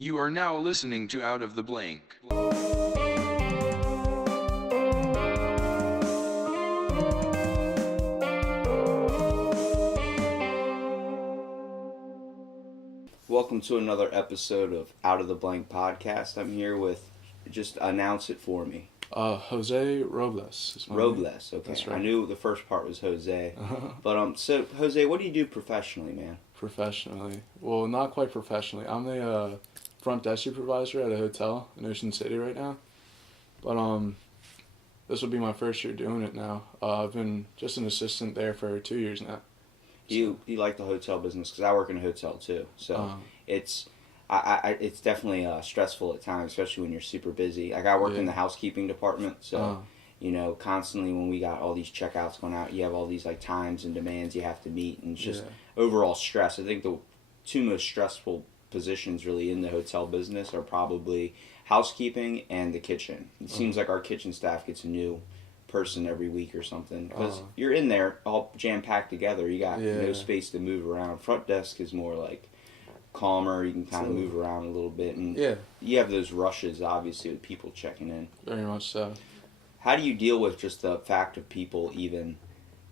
You are now listening to Out of the Blank. Welcome to another episode of Out of the Blank podcast. I'm here with, just announce it for me. Jose Robles is my name. Robles, okay. That's right. I knew the first part was Jose. Uh-huh. But, so, Jose, what do you do professionally, man? Professionally. Well, not quite professionally. I'm the front desk supervisor at a hotel in Ocean City right now. But, this will be my first year doing it now. I've been just an assistant there for 2 years now. Do you like the hotel business? Because I work in a hotel, too. So, it's definitely stressful at times, especially when you're super busy. Like, I work in the housekeeping department, so... You know, constantly when we got all these checkouts going out, you have all these like times and demands you have to meet, and it's just overall stress. I think the two most stressful positions really in the hotel business are probably housekeeping and the kitchen. It seems like our kitchen staff gets a new person every week or something because you're in there all jam-packed together. You got no space to move around. Front desk is more like calmer. You can kind of move around a little bit, and you have those rushes obviously with people checking in. Very much so. How do you deal with just the fact of people even,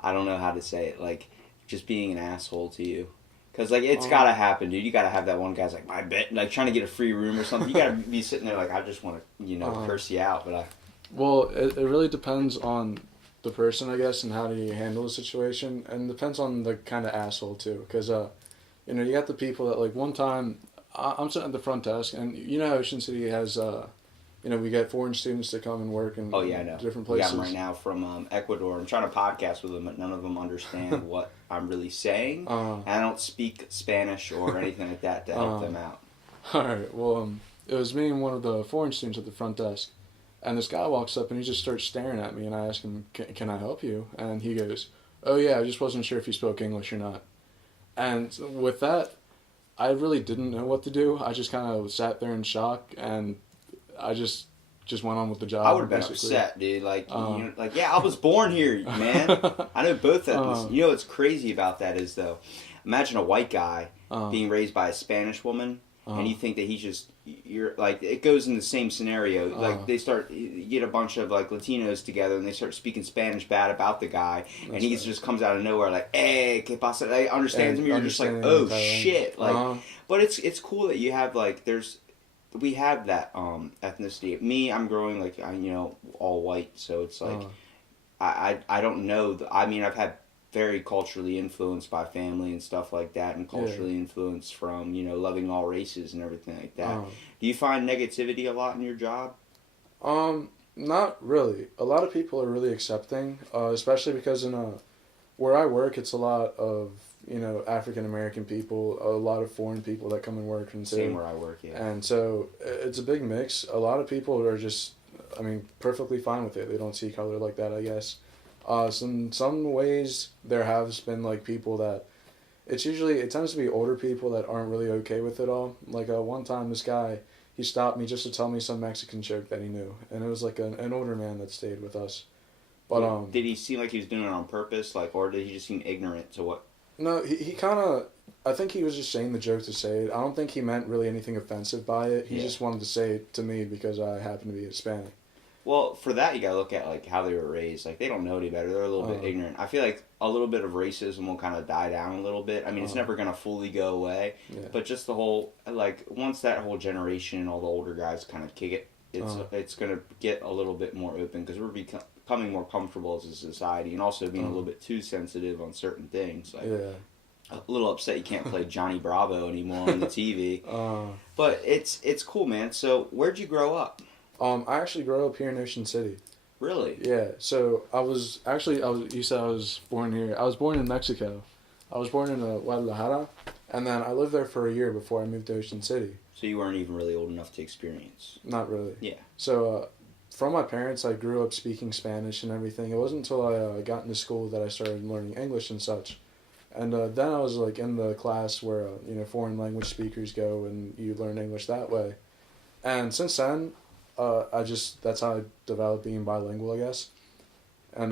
I don't know how to say it, like, just being an asshole to you? Because, like, it's got to happen, dude. You got to have that one guy's like, my bet, like, trying to get a free room or something. You got to be sitting there like, I just want to, you know, curse you out, but I... Well, it really depends on the person, I guess, and how do you handle the situation, and depends on the kind of asshole, too. Because, you know, you got the people that, like, one time, I'm sitting at the front desk, and you know Ocean City has... You know, we get foreign students to come and work in different places. We got them right now from Ecuador. I'm trying to podcast with them, but none of them understand what I'm really saying. And I don't speak Spanish or anything like that to help them out. All right. Well, it was me and one of the foreign students at the front desk. And this guy walks up and he just starts staring at me. And I ask him, can I help you? And he goes, oh, yeah, I just wasn't sure if you spoke English or not. And with that, I really didn't know what to do. I just kind of sat there in shock, and I just went on with the job. I would have been upset, dude. Like, you know, like, yeah, I was born here, man. I know both ethnic. You know what's crazy about that is, though, imagine a white guy being raised by a Spanish woman, and you think that he's just, you're like, it goes in the same scenario. Like, they start, you get a bunch of like Latinos together, and they start speaking Spanish bad about the guy, and he just comes out of nowhere like, hey, que pasa? Like, understands him. You're just like, oh shit. Like, but it's cool that you have like, we have that ethnicity. Me, I'm growing like, you know, all white, so it's like I don't know. I mean, I've had very culturally influenced by family and stuff like that, and culturally influenced from, you know, loving all races and everything like that. Do you find negativity a lot in your job? Not really. A lot of people are really accepting, especially because in where I work, it's a lot of, you know, African American people, a lot of foreign people that come and work. And Same where I work, yeah. And so it's a big mix. A lot of people are just, I mean, perfectly fine with it. They don't see color like that, I guess. Some ways there has been like people that, it tends to be older people that aren't really okay with it all. Like one time this guy, he stopped me just to tell me some Mexican joke that he knew. And it was like an older man that stayed with us. But did he seem like he was doing it on purpose, like, or did he just seem ignorant to what? No, he kind of, I think he was just saying the joke to say it. I don't think he meant really anything offensive by it. He just wanted to say it to me because I happen to be Hispanic. Well, for that, you gotta look at, like, how they were raised. Like, they don't know any better. They're a little bit ignorant. I feel like a little bit of racism will kind of die down a little bit. I mean, it's never gonna fully go away. Yeah. But just the whole, like, once that whole generation and all the older guys kind of kick it, it's gonna get a little bit more open because we're becoming more comfortable as a society, and also being a little bit too sensitive on certain things. Like, a little upset you can't play Johnny Bravo anymore on the TV. But it's cool, man. So where'd you grow up? I actually grew up here in Ocean City. Really? Yeah. So you said I was born here. I was born in Mexico. I was born in Guadalajara, and then I lived there for a year before I moved to Ocean City. So you weren't even really old enough to experience? Not really. Yeah. So from my parents, I grew up speaking Spanish and everything. It wasn't until I got into school that I started learning English and such. And then I was like in the class where you know, foreign language speakers go and you learn English that way. And since then, that's how I developed being bilingual, I guess. And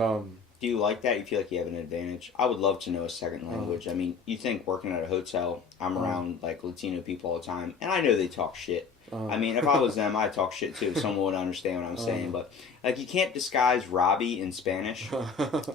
do you like that? You feel like you have an advantage? I would love to know a second language. I mean, you think working at a hotel, I'm around like Latino people all the time, and I know they talk shit. I mean, if I was them, I'd talk shit too. Someone would understand what I'm saying, but like you can't disguise Robbie in Spanish.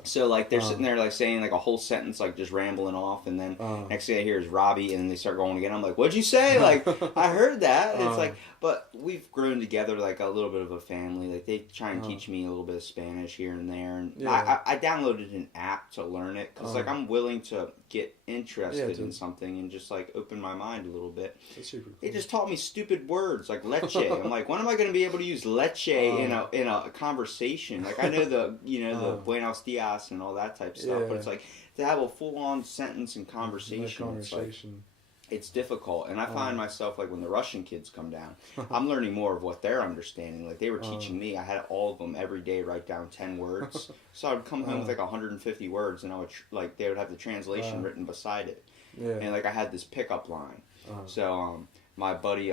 So like they're sitting there like saying like a whole sentence like just rambling off, and then next thing I hear is Robbie, and then they start going again. I'm like, what'd you say? Like I heard that. It's like, but we've grown together like a little bit of a family. Like they try and teach me a little bit of Spanish here and there, and I downloaded an app to learn it because like I'm willing to get interested in something and just like open my mind a little bit. That's super cool. They just taught me stupid words like leche. I'm like, when am I going to be able to use leche in a conversation? Like I know the buenos dias and all that type of stuff, but it's like to have a full on sentence and conversation. It's difficult, and I find myself like when the Russian kids come down, I'm learning more of what they're understanding. Like they were teaching me, I had all of them every day write down 10 words. So I'd come home with like 150 words, and I would they would have the translation written beside it. And like I had this pickup line. So my buddy,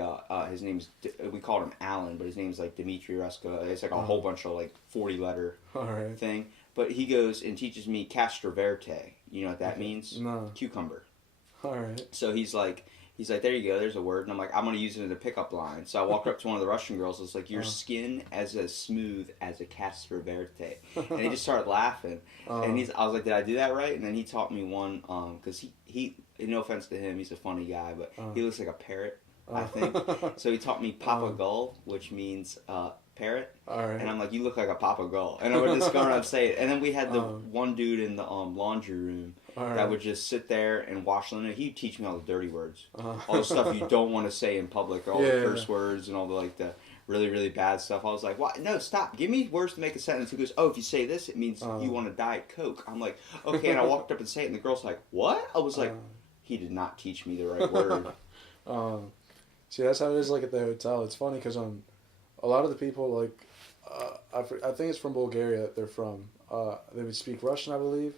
his name's we called him Alan, but his name's like Dimitri Ruska. It's like a whole bunch of like 40-letter thing. But he goes and teaches me castroverte. You know what that means? No. Cucumber. All right. So he's like, there you go, there's a word. And I'm like, I'm going to use it in a pickup line. So I walked up to one of the Russian girls. It's like, your skin as smooth as a castroverte. And he just started laughing. And I was like, did I do that right? And then he taught me one, because he, no offense to him, he's a funny guy, but he looks like a parrot, I think. So he taught me Papa Gull, which means parrot. All right. And I'm like, you look like a Papa Gull. And I would just go around and say it. And then we had the one dude in the laundry room that would just sit there and wash linen. He'd teach me all the dirty words. All the stuff you don't want to say in public. All the curse words and all the like the really, really bad stuff. I was like, what? No, stop. Give me words to make a sentence. He goes, oh, if you say this, it means you want a Diet Coke. I'm like, okay. And I walked up and say it. And the girl's like, what? I was like, he did not teach me the right word. See, that's how it is like at the hotel. It's funny because a lot of the people like I think it's from Bulgaria that they're from. They would speak Russian, I believe,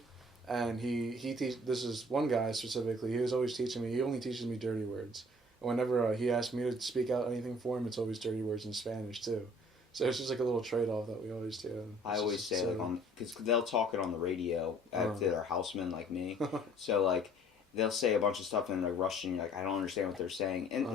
and this is one guy specifically. He was always teaching me. He only teaches me dirty words. And whenever he asked me to speak out anything for him, it's always dirty words in Spanish too. So it's just like a little trade-off that we always do. I always say like because they'll talk it on the radio if they're housemen like me. So like. They'll say a bunch of stuff in like Russian. You're like, I don't understand what they're saying. And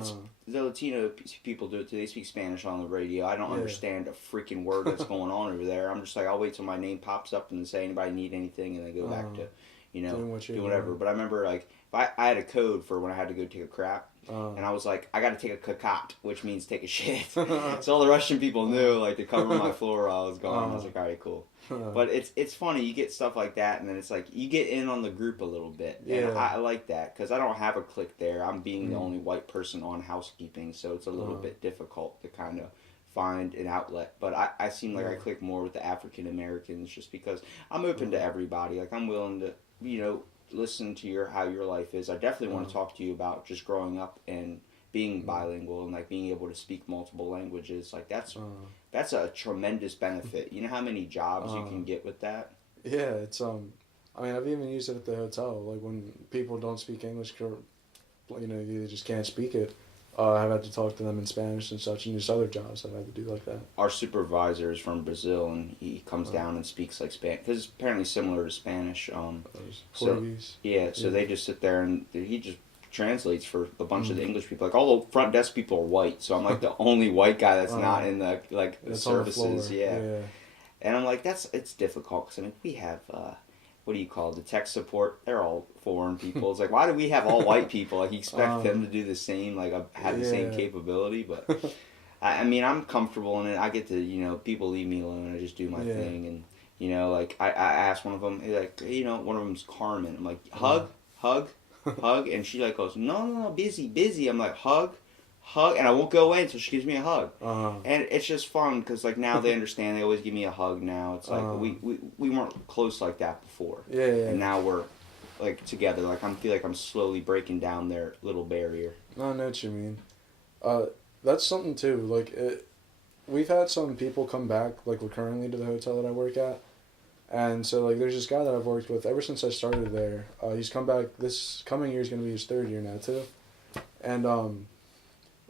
the Latino people do it too. They speak Spanish on the radio. I don't understand a freaking word that's going on over there. I'm just like, I'll wait till my name pops up and say, anybody need anything? And then go back to, do whatever. But I remember like, if I had a code for when I had to go take a crap. And I was like, I got to take a kakot, which means take a shit. So all the Russian people knew, like, to cover my floor while I was gone. I was like, all right, cool. But it's funny. You get stuff like that, and then it's like, you get in on the group a little bit. Yeah. And I like that, because I don't have a clique there. I'm being the only white person on housekeeping, so it's a little bit difficult to kind of find an outlet. But I seem like I click more with the African Americans just because I'm open to everybody. Like, I'm willing to, listen to how your life is. I definitely want to talk to you about just growing up and being bilingual and like being able to speak multiple languages. Like that's a tremendous benefit. You know how many jobs you can get with that? Yeah, it's I mean, I've even used it at the hotel. Like when people don't speak English, they just can't speak it. I've had to talk to them in Spanish and such, and just other jobs I've had to do like that. Our supervisor is from Brazil, and he comes down and speaks like Spanish, because it's apparently similar to Spanish. Portuguese. So they just sit there, and he just translates for a bunch of the English people. Like, all the front desk people are white, so I'm like the only white guy that's not in the, the services. Yeah. And I'm like, it's difficult, because I mean, we have... what do you call it? The tech support? They're all foreign people. It's like, why do we have all white people? Like, you expect them to do the same, have the same capability. But, I mean, I'm comfortable in it. I get to, people leave me alone. I just do my thing. And, I asked one of them, one of them's Carmen. I'm like, hug. And she, goes, no, busy. I'm like, hug. And I won't go away until she gives me a hug. And it's just fun because now they understand. They always give me a hug now. It's like we weren't close like that before. Yeah. And now we're together. I feel like I'm slowly breaking down their little barrier. I know what you mean. That's something too. We've had some people come back recurrently to the hotel that I work at. And so there's this guy that I've worked with ever since I started there. He's come back. This coming year is going to be his 3rd year now too. And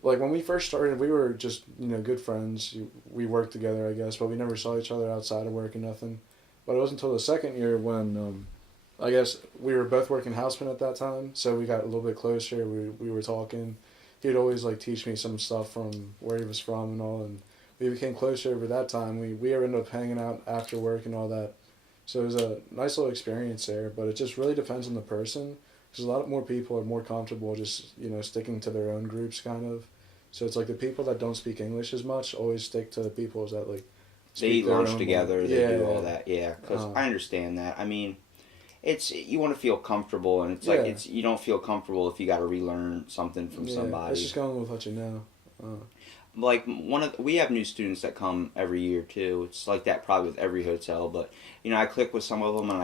when we first started, we were just, good friends. We worked together, I guess, but we never saw each other outside of work and nothing. But it wasn't until the 2nd year when I guess we were both working houseman at that time, so we got a little bit closer. We were talking. He'd always like teach me some stuff from where he was from and all, and we became closer over that time. We ended up hanging out after work and all that. So it was a nice little experience there, but it just really depends on the person. Because a lot more people are more comfortable just, sticking to their own groups kind of. So it's like the people that don't speak English as much always stick to the people that like They eat speak their lunch own together. language. They Yeah, do all that. Yeah, because I understand that. I mean, it's you want to feel comfortable, and it's like Yeah. it's you don't feel comfortable if you got to relearn something from yeah. somebody. It's just going with what you know. Like we have new students that come every year too. It's like that probably with every hotel, but I click with some of them and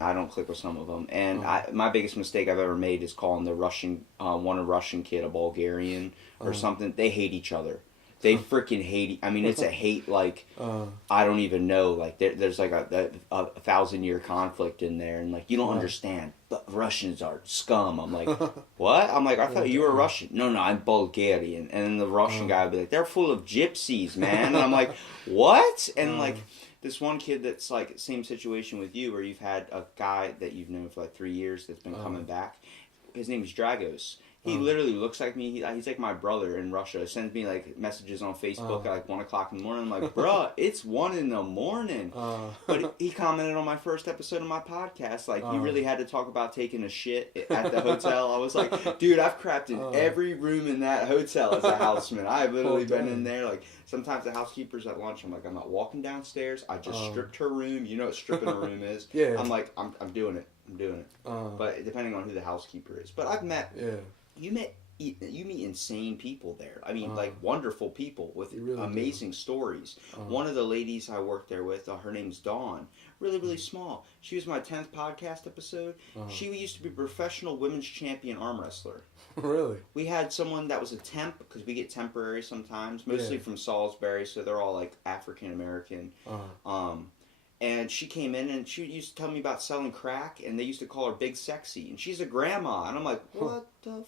I don't click with some of them. And my biggest mistake I've ever made is calling the Russian one a Russian kid a Bulgarian or something. They hate each other. They freaking hate. I mean, it's a hate like I don't even know. Like there's like a 1,000-year conflict in there, and like you don't understand. But Russians are scum. I'm like, what? I'm like, I thought you were Russian. No, I'm Bulgarian. And then the Russian guy would be like, they're full of gypsies, man. And I'm like, what? And like this one kid that's like same situation with you, where you've had a guy that you've known for like 3 years that's been coming back. His name is Dragos. He literally looks like me. He's like my brother in Russia. He sends me like messages on Facebook at like 1 o'clock in the morning. I'm like, bruh, it's 1 in the morning. But he commented on my first episode of my podcast. Like, you really had to talk about taking a shit at the hotel. I was like, dude, I've crapped in every room in that hotel as a houseman. I've literally been in there. Like, sometimes the housekeeper's at lunch. I'm like, I'm not walking downstairs. I just stripped her room. You know what stripping a room is? Yeah. I'm like, I'm doing it. I'm doing it. But depending on who the housekeeper is. But I've met... Yeah. You meet insane people there. I mean, like wonderful people with really amazing stories. One of the ladies I worked there with, her name's Dawn. Really, really small. She was my 10th podcast episode. She used to be a professional women's champion arm wrestler. Really? We had someone that was a temp, because we get temporary sometimes, mostly from Salisbury, so they're all like African American. And she came in and she used to tell me about selling crack, and they used to call her Big Sexy, and she's a grandma, and I'm like, what the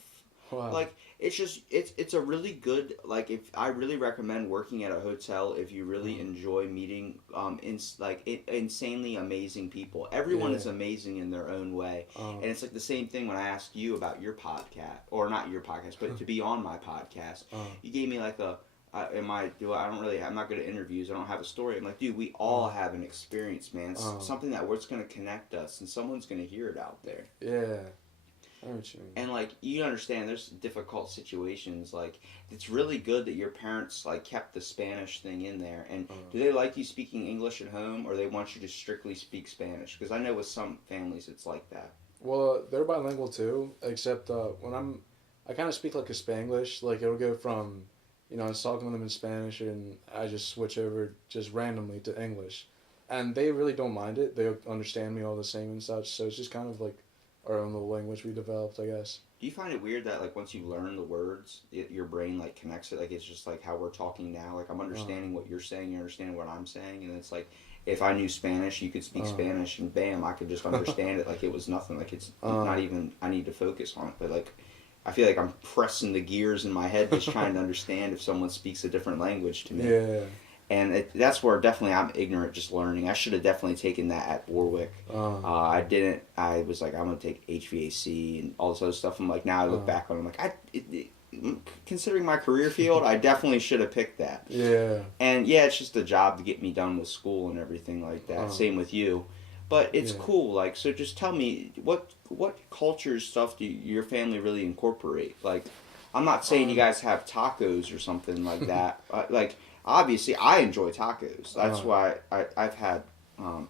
Wow. Like, it's just, it's a really good, like, if I really recommend working at a hotel if you really enjoy meeting, insanely amazing people. Everyone is amazing in their own way. And it's like the same thing when I asked you about your podcast, or not your podcast, but to be on my podcast. You gave me like I'm not good at interviews. I don't have a story. I'm like, dude, we all have an experience, man. Something that what's going to connect us, and someone's going to hear it out there. Yeah. I know what you mean. And like you understand, there's difficult situations. Like it's really good that your parents like kept the Spanish thing in there. And do they like you speaking English at home, or they want you to strictly speak Spanish? Because I know with some families it's like that. Well, they're bilingual too, except when I kind of speak like a Spanglish. Like it'll go from, I was talking with them in Spanish, and I just switch over just randomly to English, and they really don't mind it. They understand me all the same and such. So it's just kind of like our own little language we developed, I guess. Do you find it weird that like once you learn the words, your brain like connects it? Like it's just like how we're talking now. Like I'm understanding what you're saying, you're understanding what I'm saying, and it's like if I knew Spanish, you could speak Spanish, and bam, I could just understand it like it was nothing. Like it's not even I need to focus on it, but like I feel like I'm pressing the gears in my head just trying to understand if someone speaks a different language to me. Yeah. And that's where definitely I'm ignorant, just learning. I should have definitely taken that at Warwick. I didn't. I was like, I'm going to take HVAC and all this other stuff. I'm like, now I look back on it, I'm like, considering my career field, I definitely should have picked that. Yeah. And yeah, it's just a job to get me done with school and everything like that. Same with you. But it's cool. Like, so just tell me, what culture stuff do your family really incorporate? Like, I'm not saying you guys have tacos or something like that. Obviously, I enjoy tacos. That's why I've had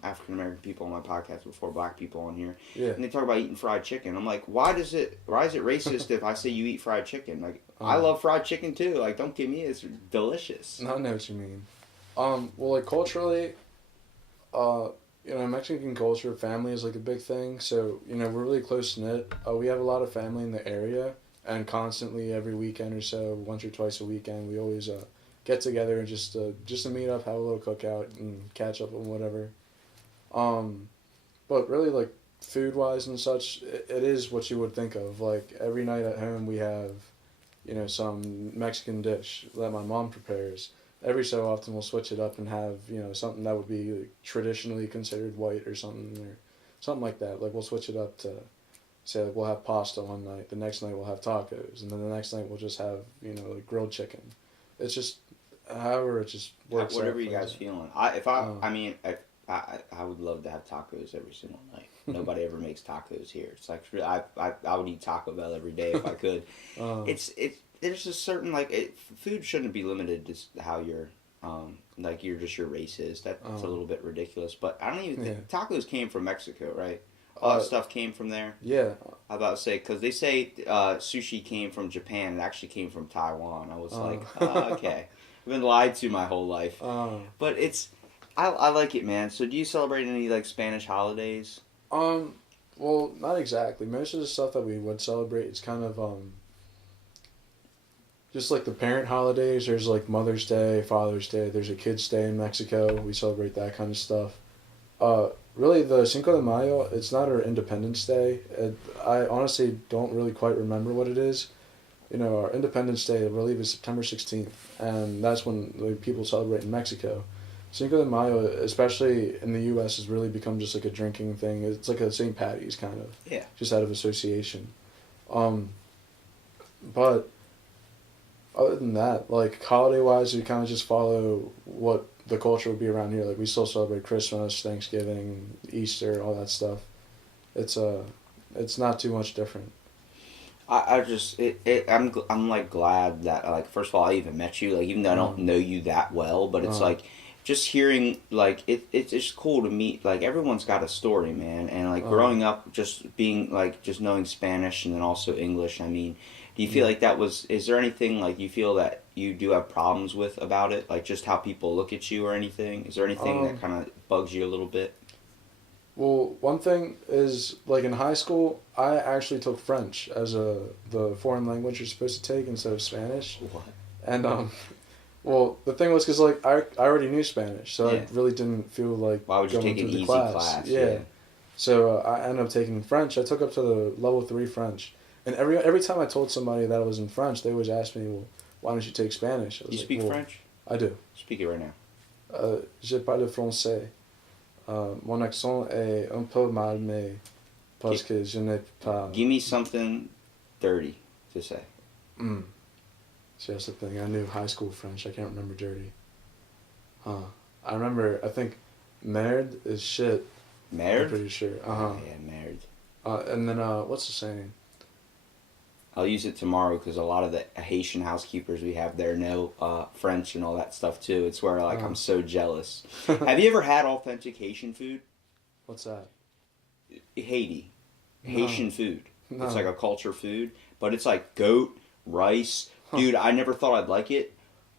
African American people on my podcast before, black people on here, and they talk about eating fried chicken. I'm like, why is it racist if I say you eat fried chicken? Like, I love fried chicken too. Like, don't give me it's delicious. I know what you mean. Well, like culturally, Mexican culture, family is like a big thing. So we're really close knit. We have a lot of family in the area, and constantly every weekend or so, once or twice a weekend, we always get together and just to meet up, have a little cookout, and catch up on whatever. But really, like, food-wise and such, it is what you would think of. Like, every night at home we have, some Mexican dish that my mom prepares. Every so often we'll switch it up and have, something that would be traditionally considered white or something, or something like that. Like we'll switch it up to say like we'll have pasta one night, the next night we'll have tacos, and then the next night we'll just have like grilled chicken. It's just however it just works. Whatever you guys feeling. I mean, I would love to have tacos every single night. Nobody ever makes tacos here. It's like I would eat Taco Bell every day if I could. It's there's a certain food shouldn't be limited to how you're like you're just your race is. That's a little bit ridiculous. But I don't even think tacos came from Mexico, right? All that stuff came from there. Yeah. I was about to say because they say sushi came from Japan. It actually came from Taiwan. I was like, okay, I've been lied to my whole life. But I like it, man. So do you celebrate any like Spanish holidays? Well, not exactly. Most of the stuff that we would celebrate, it's kind of just like the parent holidays. There's like Mother's Day, Father's Day. There's a Kids' Day in Mexico. We celebrate that kind of stuff. Really, the Cinco de Mayo, it's not our Independence Day. I honestly don't really quite remember what it is. Our Independence Day, I believe, is September 16th, and that's when people celebrate in Mexico. Cinco de Mayo, especially in the U.S., has really become just like a drinking thing. It's like a St. Patty's kind of. Yeah. Just out of association. But other than that, like holiday-wise, we kind of just follow what the culture would be around here. Like we still celebrate Christmas, Thanksgiving, Easter, all that stuff. It's not too much different. I'm like glad that like first of all I even met you, like even though I don't know you that well, but it's like just hearing like it's just cool to meet, like everyone's got a story, man, and like growing up just being like just knowing Spanish and then also English. I mean, do you feel like is there anything like you feel that you do have problems with about it, like just how people look at you or anything? Is there anything that kind of bugs you a little bit? Well, one thing is, like in high school, I actually took French as the foreign language you're supposed to take instead of Spanish. What? And well, the thing was because like I already knew Spanish, so I really didn't feel like why would you going take an through the easy class? Yeah. So I ended up taking French. I took up to the level 3 French, and every time I told somebody that I was in French, they always asked me, "Well, why don't you take Spanish?" You speak French? I do. Speak it right now. Je parle français. Mon accent est un peu mal, mais parce que je n'ai pas. Give me something dirty to say. See, that's the thing. I knew high school French. I can't remember dirty. I remember. I think merde is shit. Merde? I'm pretty sure. Yeah, merde. And then what's the saying? I'll use it tomorrow because a lot of the Haitian housekeepers we have there know French and all that stuff too. It's where like I'm so jealous. Have you ever had authentic Haitian food? What's that? Haiti. No. Haitian food. No. It's like a culture food, but it's like goat, rice. Dude, I never thought I'd like it.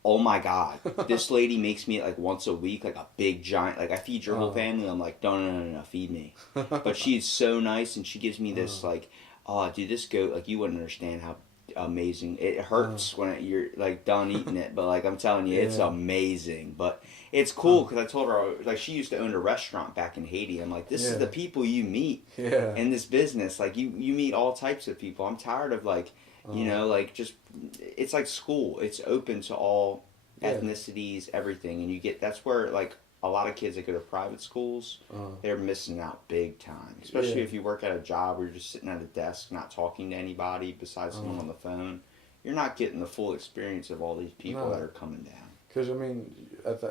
Oh my God. This lady makes me like once a week, like a big giant, like I feed your whole family. I'm like, no, feed me. But she's so nice and she gives me this like, oh, dude, this goat, like, you wouldn't understand how amazing. It hurts when you're, like, done eating it, but, like, I'm telling you, it's amazing. But it's cool because I told her, like, she used to own a restaurant back in Haiti. I'm like, this is the people you meet in this business. Like, you meet all types of people. I'm tired of, like, you know, like, just, it's like school. It's open to all ethnicities, everything. And that's where, like, a lot of kids that go to private schools, they're missing out big time. Especially if you work at a job where you're just sitting at a desk, not talking to anybody besides someone on the phone. You're not getting the full experience of all these people that are coming down. Because, I mean,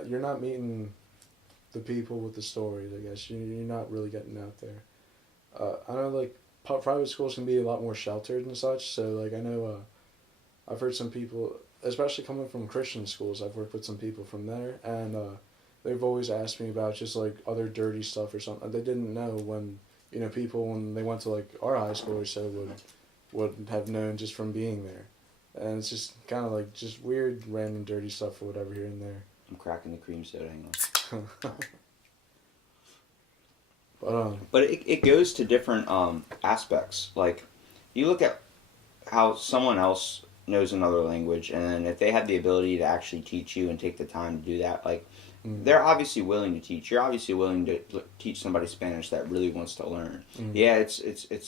you're not meeting the people with the stories, I guess. You're not really getting out there. I know, like, private schools can be a lot more sheltered and such. So, like, I know I've heard some people, especially coming from Christian schools, I've worked with some people from there, and they've always asked me about just, like, other dirty stuff or something. They didn't know when, you know, people, when they went to, like, our high school or so would have known just from being there. And it's just kind of, like, just weird, random, dirty stuff or whatever here and there. I'm cracking the cream soda, hang on. But it goes to different aspects. Like, you look at how someone else knows another language, and if they have the ability to actually teach you and take the time to do that, like, they're obviously willing to teach. You're obviously willing to teach somebody Spanish that really wants to learn. Yeah, it's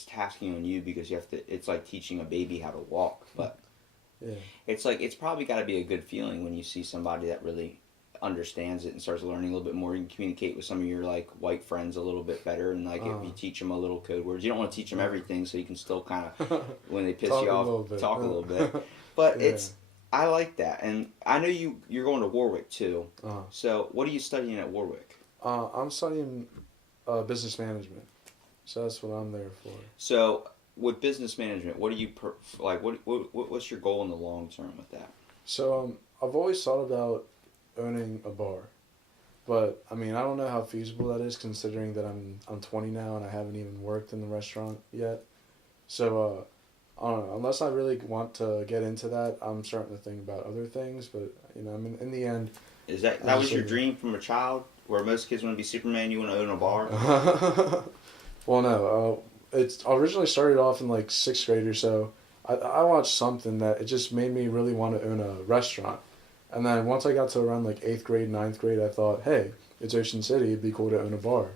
tasking on you because you have to. It's like teaching a baby how to walk, but it's like it's probably got to be a good feeling when you see somebody that really understands it and starts learning a little bit more, you can communicate with some of your like white friends a little bit better, and like if you teach them a little code words, you don't want to teach them everything, so you can still kind of when they piss you off, talk a little bit. But Yeah. I like that, and I know you're going to Warwick too. So what are you studying at Warwick? I'm studying business management, so that's what I'm there for. So with business management, what do you what's your goal in the long term with that? So I've always thought about owning a bar, but I mean I don't know how feasible that is considering that I'm 20 now and I haven't even worked in the restaurant yet. So I don't know, unless I really want to get into that, I'm starting to think about other things. But you know, I mean, in the end, Is that was your dream from a child? Where most kids want to be Superman, you want to own a bar? Well, no, it's originally started off in like 6th grade or so. I watched something that it just made me really want to own a restaurant. And then once I got to around like 8th grade, 9th grade, I thought, hey, it's Ocean City, it'd be cool to own a bar.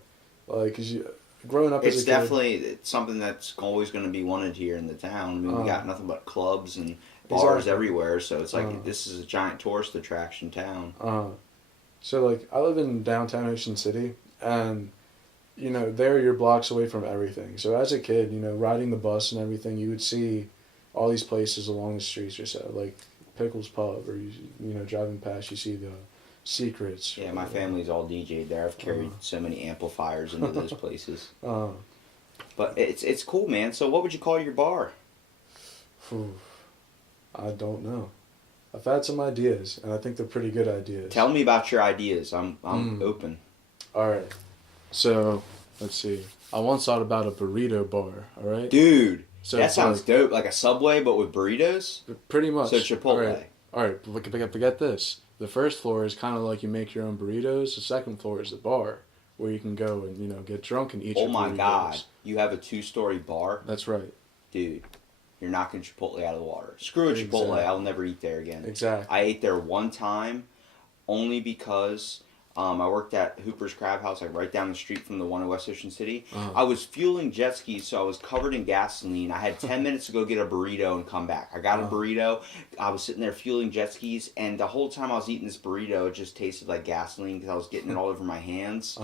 Like, cause growing up as a kid, definitely something that's always going to be wanted here in the town. I mean, we got nothing but clubs and bars everywhere, so it's like this is a giant tourist attraction town. So like I live in downtown Ocean City, and you know there you're blocks away from everything. So as a kid, you know, riding the bus and everything, you would see all these places along the streets or so, like Pickles Pub, or you know driving past, you see the Secrets. Yeah, my family's all DJ'd there. I've carried so many amplifiers into those places. But it's cool, man. So what would you call your bar? I don't know. I've had some ideas, and I think they're pretty good ideas. Tell me about your ideas. I'm open. All right. So, let's see. I once thought about a burrito bar, all right? Dude, so that sounds dope. Like a Subway, but with burritos? Pretty much. So Chipotle. All right, forget this. The first floor is kind of like you make your own burritos. The second floor is the bar, where you can go and, you know, get drunk and eat your burritos. Oh my God. You have a 2-story bar? That's right. Dude. You're knocking Chipotle out of the water. Screw a Chipotle. I'll never eat there again. Exactly. I ate there one time only because I worked at Hooper's Crab House, like right down the street from the one in West Ocean City. I was fueling jet skis, so I was covered in gasoline. I had 10 minutes to go get a burrito and come back. I got a burrito. I was sitting there fueling jet skis, and the whole time I was eating this burrito, it just tasted like gasoline because I was getting it all over my hands.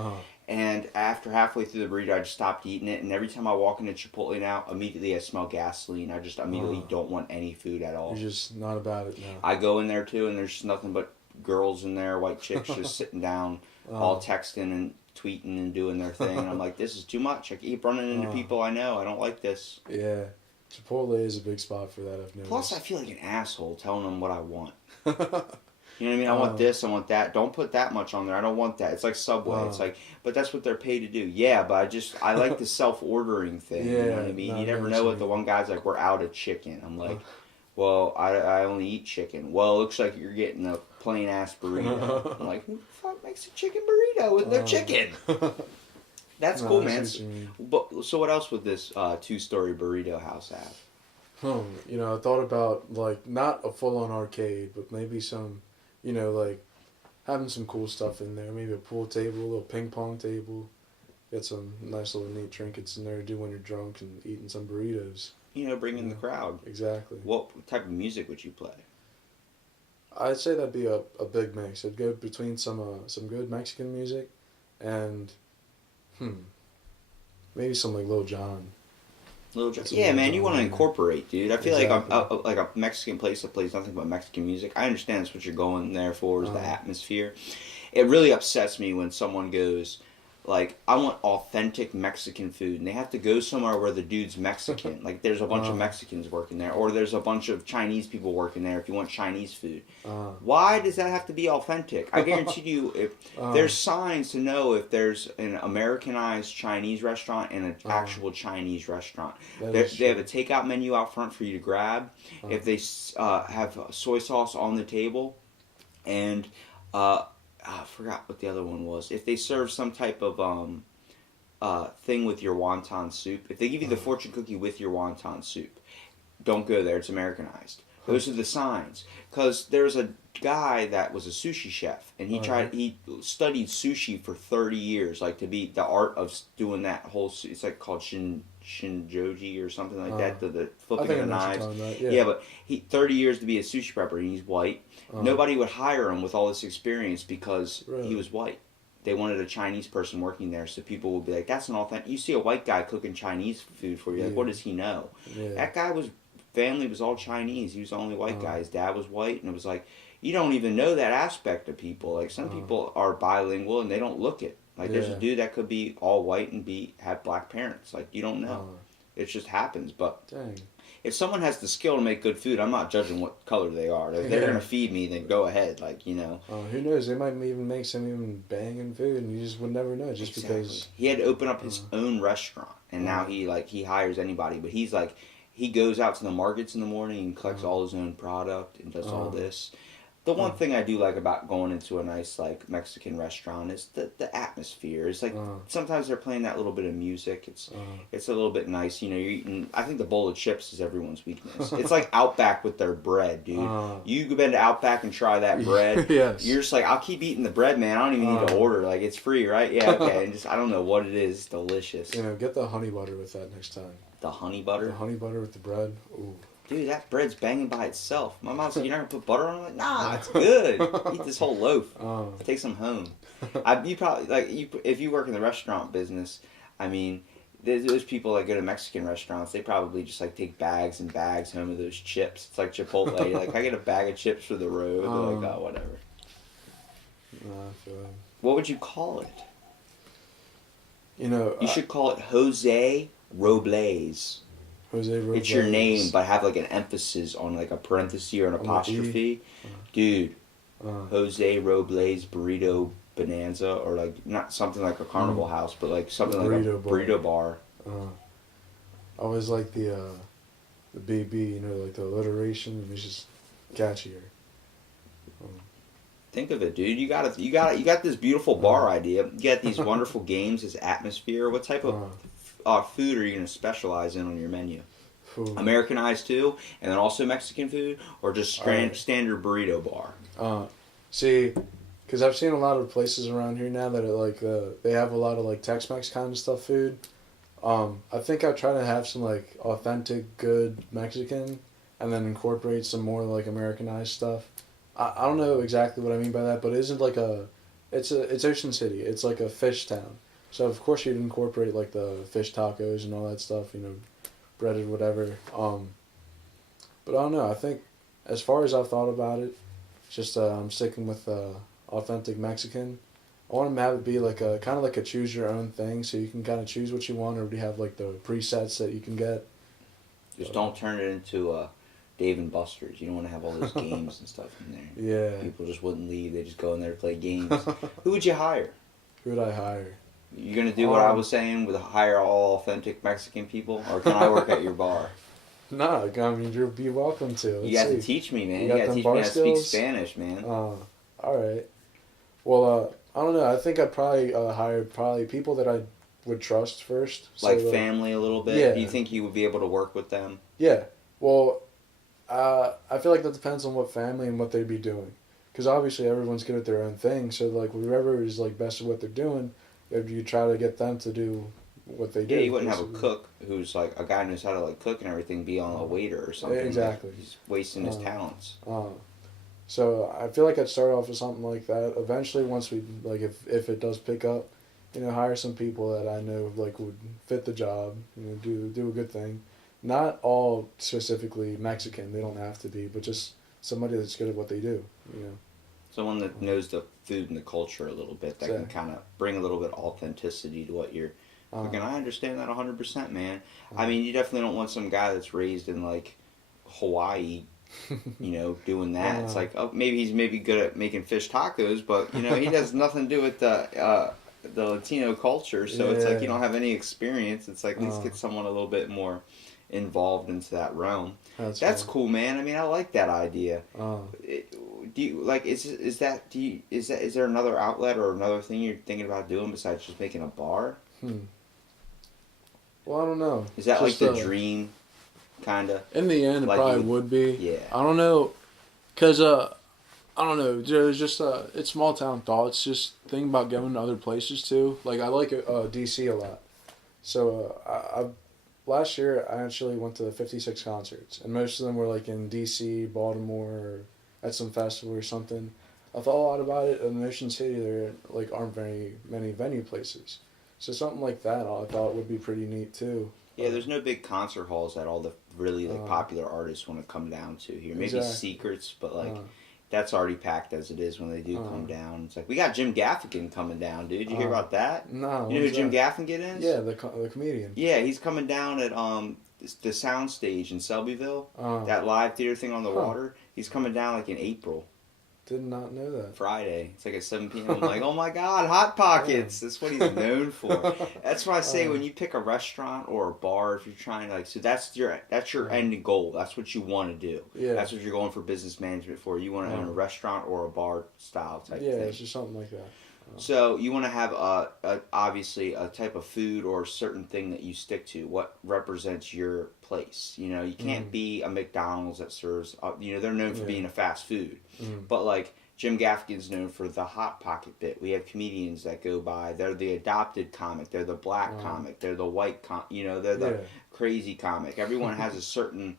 And after halfway through the burrito, I just stopped eating it. And every time I walk into Chipotle now, immediately I smell gasoline. I just immediately don't want any food at all. You're just not about it now. I go in there too, and there's nothing but girls in there, white chicks just sitting down, all texting and tweeting and doing their thing. And I'm like, this is too much. I keep running into people I know. I don't like this. Yeah. Chipotle is a big spot for that, I've noticed. Plus, I feel like an asshole telling them what I want. You know what I mean? I want this, I want that. Don't put that much on there. I don't want that. It's like Subway. It's like, but that's what they're paid to do. Yeah, but I like the self-ordering thing. You know what I mean? You never know what the one guy's like, we're out of chicken. I'm like, well, I only eat chicken. Well, it looks like you're getting a plain-ass burrito. I'm like, who the fuck makes a chicken burrito with no chicken? That's cool, man. But so what else would this 2-story burrito house have? You know, I thought about, like, not a full-on arcade, but maybe some... You know, like, having some cool stuff in there. Maybe a pool table, a little ping pong table. Get some nice little neat trinkets in there to do when you're drunk and eating some burritos. You know, bring in the crowd. Exactly. What type of music would you play? I'd say that'd be a big mix. It'd go between some good Mexican music and, maybe some, like, Lil Jon. Yeah, man, you want to incorporate, dude. I feel like a Mexican place that plays nothing but Mexican music. I understand that's what you're going there for, is the atmosphere. It really upsets me when someone goes, like, I want authentic Mexican food, and they have to go somewhere where the dude's Mexican. Like, there's a bunch of Mexicans working there, or there's a bunch of Chinese people working there if you want Chinese food. Why does that have to be authentic? I guarantee you, if there's signs to know if there's an Americanized Chinese restaurant and an actual Chinese restaurant. They have a takeout menu out front for you to grab. If they have soy sauce on the table, and... I forgot what the other one was. If they serve some type of thing with your wonton soup, if they give you the fortune cookie with your wonton soup, don't go there. It's Americanized. Those are the signs. Because there's a guy that was a sushi chef, and he studied sushi for 30 years, like to be the art of doing that whole. It's like called Shinjoji or something like that. The I flipping think of the I know what knives. you're talking about. Yeah. Yeah, but 30 years to be a sushi prepper, and he's white. Uh, Nobody would hire him with all this experience because he Really? was white. They wanted a Chinese person working there, so people would be like, "That's an authentic." You see a white guy cooking Chinese food for you, like, Yeah. what does he know? Yeah. That guy was family was all Chinese. He was the only white Uh-huh. guy. His dad was white, and it was like you don't even know that aspect of people. Like some people are bilingual and they don't look it. Like there's a Yeah. dude that could be all white and have black parents. Like you don't know. Uh, It just happens. But Dang. if someone has the skill to make good food, I'm not judging what color they are. If they're Yeah. gonna feed me, then go ahead. Like you know. Who knows? They might even make some even banging food, and you just would never know, just because. He had to open up his own restaurant, and now he hires anybody. But he's like he goes out to the markets in the morning and collects all his own product and does all this. The one thing I do like about going into a nice like Mexican restaurant is the atmosphere. It's like sometimes they're playing that little bit of music. It's a little bit nice. You know, you're eating. I think the bowl of chips is everyone's weakness. It's like Outback with their bread, dude. You go been to Outback and try that bread. Yes. You're just like, I'll keep eating the bread, man. I don't even need to order. Like it's free, right? Yeah, okay. And just I don't know what it is. It's delicious. You know, get the honey butter with that next time. The honey butter. The honey butter with the bread. Ooh. Dude, that bread's banging by itself. My mom's like, "You're not gonna put butter on it?" I'm like, nah, it's good. Eat this whole loaf. Take some home. You probably if you work in the restaurant business. I mean, those people that go to Mexican restaurants, they probably just like take bags and bags home of those chips. It's like Chipotle. You're like, I get a bag of chips for the road. They're like, oh, whatever. I feel like, What would you call it? you know, You should call it Jose Robles. Jose Robles. It's your name, but have like an emphasis on like a parenthesis or an On the E? apostrophe. Dude, Jose Robles Burrito Bonanza, or like not something like a carnival house, but like something like a burrito bar. I always like the BB, you know, like the alliteration. It's just catchier. Think of it, dude. You got this beautiful bar idea. You got these wonderful games, this atmosphere. What type of food are you gonna specialize in on your menu? Food. Americanized too, and then also Mexican food, or just standard burrito bar? See, because I've seen a lot of places around here now that are like they have a lot of like Tex-Mex kind of stuff food. I think I'll try to have some like authentic, good Mexican, and then incorporate some more like Americanized stuff. I don't know exactly what I mean by that, but it isn't like it's Ocean City. It's like a fish town. So of course you'd incorporate like the fish tacos and all that stuff, you know, breaded whatever. But I don't know. I think as far as I've thought about it, just I'm sticking with authentic Mexican. I want to have it be like a kind of like a choose your own thing, so you can kind of choose what you want, or do you have like the presets that you can get. Just don't turn it into Dave and Buster's. You don't want to have all those games and stuff in there. Yeah. People just wouldn't leave. They just go in there to play games. Who would you hire? Who would I hire? You gonna do what I was saying with hire all authentic Mexican people, or can I work at your bar? Nah, I mean you'll be welcome to. You got to teach me, man. You got got to them teach me how bar to speak skills? Spanish, man. All right. Well, I don't know. I think I'd probably hire people that I would trust first. Like family a little bit? Yeah. Do you think you would be able to work with them? Yeah. Well, I feel like that depends on what family and what they'd be doing. Because obviously everyone's good at their own thing. So like whoever is like best at what they're doing, you try to get them to do what they do. Yeah, you wouldn't have a cook who's like a guy who knows how to like cook and everything be on a waiter or something. Exactly. Like, he's wasting his talents. So I feel like I'd start off with something like that. Eventually, once we like, if it does pick up, you know, hire some people that I know like would fit the job. You know, do a good thing. Not all specifically Mexican. They don't have to be, but just somebody that's good at what they do. You know. Someone that knows the food and the culture a little bit, that can kind of bring a little bit of authenticity to what you're cooking. I understand that 100%, man. I mean, you definitely don't want some guy that's raised in like Hawaii, you know, doing that. It's like, oh, maybe he's good at making fish tacos, but you know, he has nothing to do with the Latino culture. So it's like you don't have any experience. It's like at least get someone a little bit more involved into that realm. That's cool, man. I mean, I like that idea. Do you like is there another outlet or another thing you're thinking about doing besides just making a bar? Well, I don't know. Is that just like the dream, kind of? In the end, like it probably would be. Yeah. I don't know, cause I don't know. There's just it's small town thoughts. Just thinking about going to other places too. Like I like DC a lot, so last year I actually went to 56 concerts, and most of them were like in D.C., Baltimore, or at some festival or something. I thought a lot about it. In Ocean City, there like aren't very many venue places, so something like that I thought would be pretty neat too. Yeah, there's no big concert halls that all the really like Uh, popular artists want to come down to here. Maybe exactly. Secrets, but like Uh, that's already packed as it is when they do come uh, down. It's like we got Jim Gaffigan coming down, dude. You hear uh, about that? no, You know who what's Jim that? Gaffigan is? Yeah, the comedian. Yeah, he's coming down at the Soundstage in Selbyville. That live theater thing on the Huh. water. He's coming down like in April. Did not know that. Friday. It's like at 7 p.m. I'm like, oh my God, Hot Pockets. That's what he's known for. That's why I say when you pick a restaurant or a bar, if you're trying to like, so that's your end goal. That's what you want to do. Yeah. That's what you're going for business management for. You want to own a restaurant or a bar style type Yeah, thing. it's just something like that. So you want to have obviously a type of food or a certain thing that you stick to. What represents your place? You know, you can't be a McDonald's that serves. They're known for being a fast food, but like Jim Gaffigan's known for the hot pocket bit. We have comedians that go by. They're the adopted comic. They're the black comic. They're the white they're the crazy comic. Everyone has a certain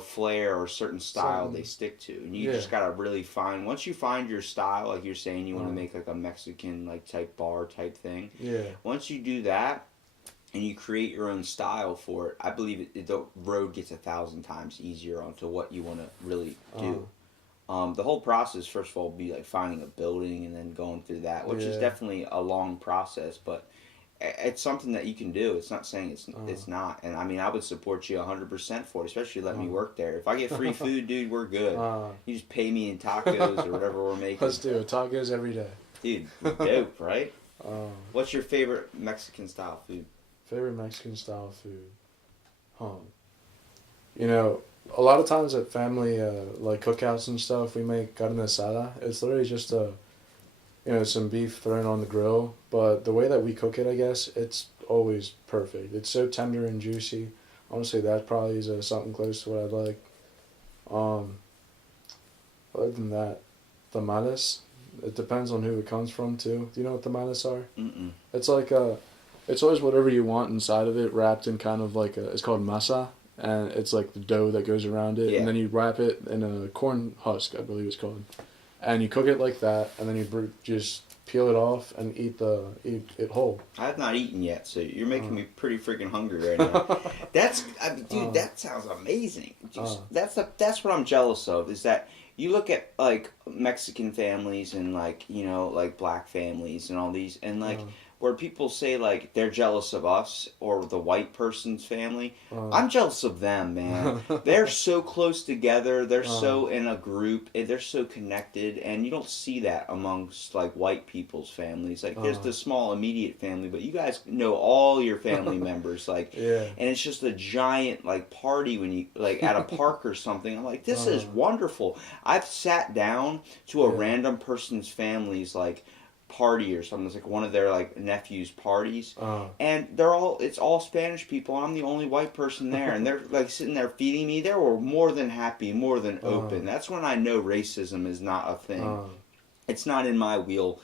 flair or certain style they stick to. And you just gotta really find, once you find your style, like you're saying you want to make like a Mexican like type bar type thing. Yeah. Once you do that and you create your own style for it, I believe the road gets 1,000 times easier onto what you want to really do. The whole process, first of all, would be like finding a building and then going through that, which is definitely a long process, but it's something that you can do. It's not saying it's not. And I mean, I would support you 100% for it, especially let me work there. If I get free food, dude, we're good. You just pay me in tacos or whatever we're making. Let's do it. Tacos every day. Dude, dope, right? What's your favorite Mexican style food? Favorite Mexican style food? You know, a lot of times at family like cookouts and stuff, we make carne asada. It's literally just some beef thrown on the grill. But the way that we cook it, I guess, it's always perfect. It's so tender and juicy. Honestly, that probably is something close to what I'd like. Other than that, tamales. It depends on who it comes from too. Do you know what tamales are? Mm-mm. It's like it's always whatever you want inside of it, wrapped in kind of like it's called masa, and it's like the dough that goes around it, and then you wrap it in a corn husk, I believe it's called, and you cook it like that, and then you just peel it off and eat it whole. I have not eaten yet, so you're making me pretty freaking hungry right now. That sounds amazing. That's what I'm jealous of, is that you look at like Mexican families and like like black families and all these, and like where people say like they're jealous of us or the white person's family. I'm jealous of them, man. They're so close together. They're so in a group. They're so connected, and you don't see that amongst like white people's families. Like there's the small immediate family, but you guys know all your family members. Like, and it's just a giant like party when you like at a park or something. I'm like, this is wonderful. I've sat down to a random person's family's like party or something. It's like one of their like nephew's parties, and it's all Spanish people. I'm the only white person there, and they're like sitting there feeding me. They were more than happy, more than open. That's when I know racism is not a thing. It's not in my wheel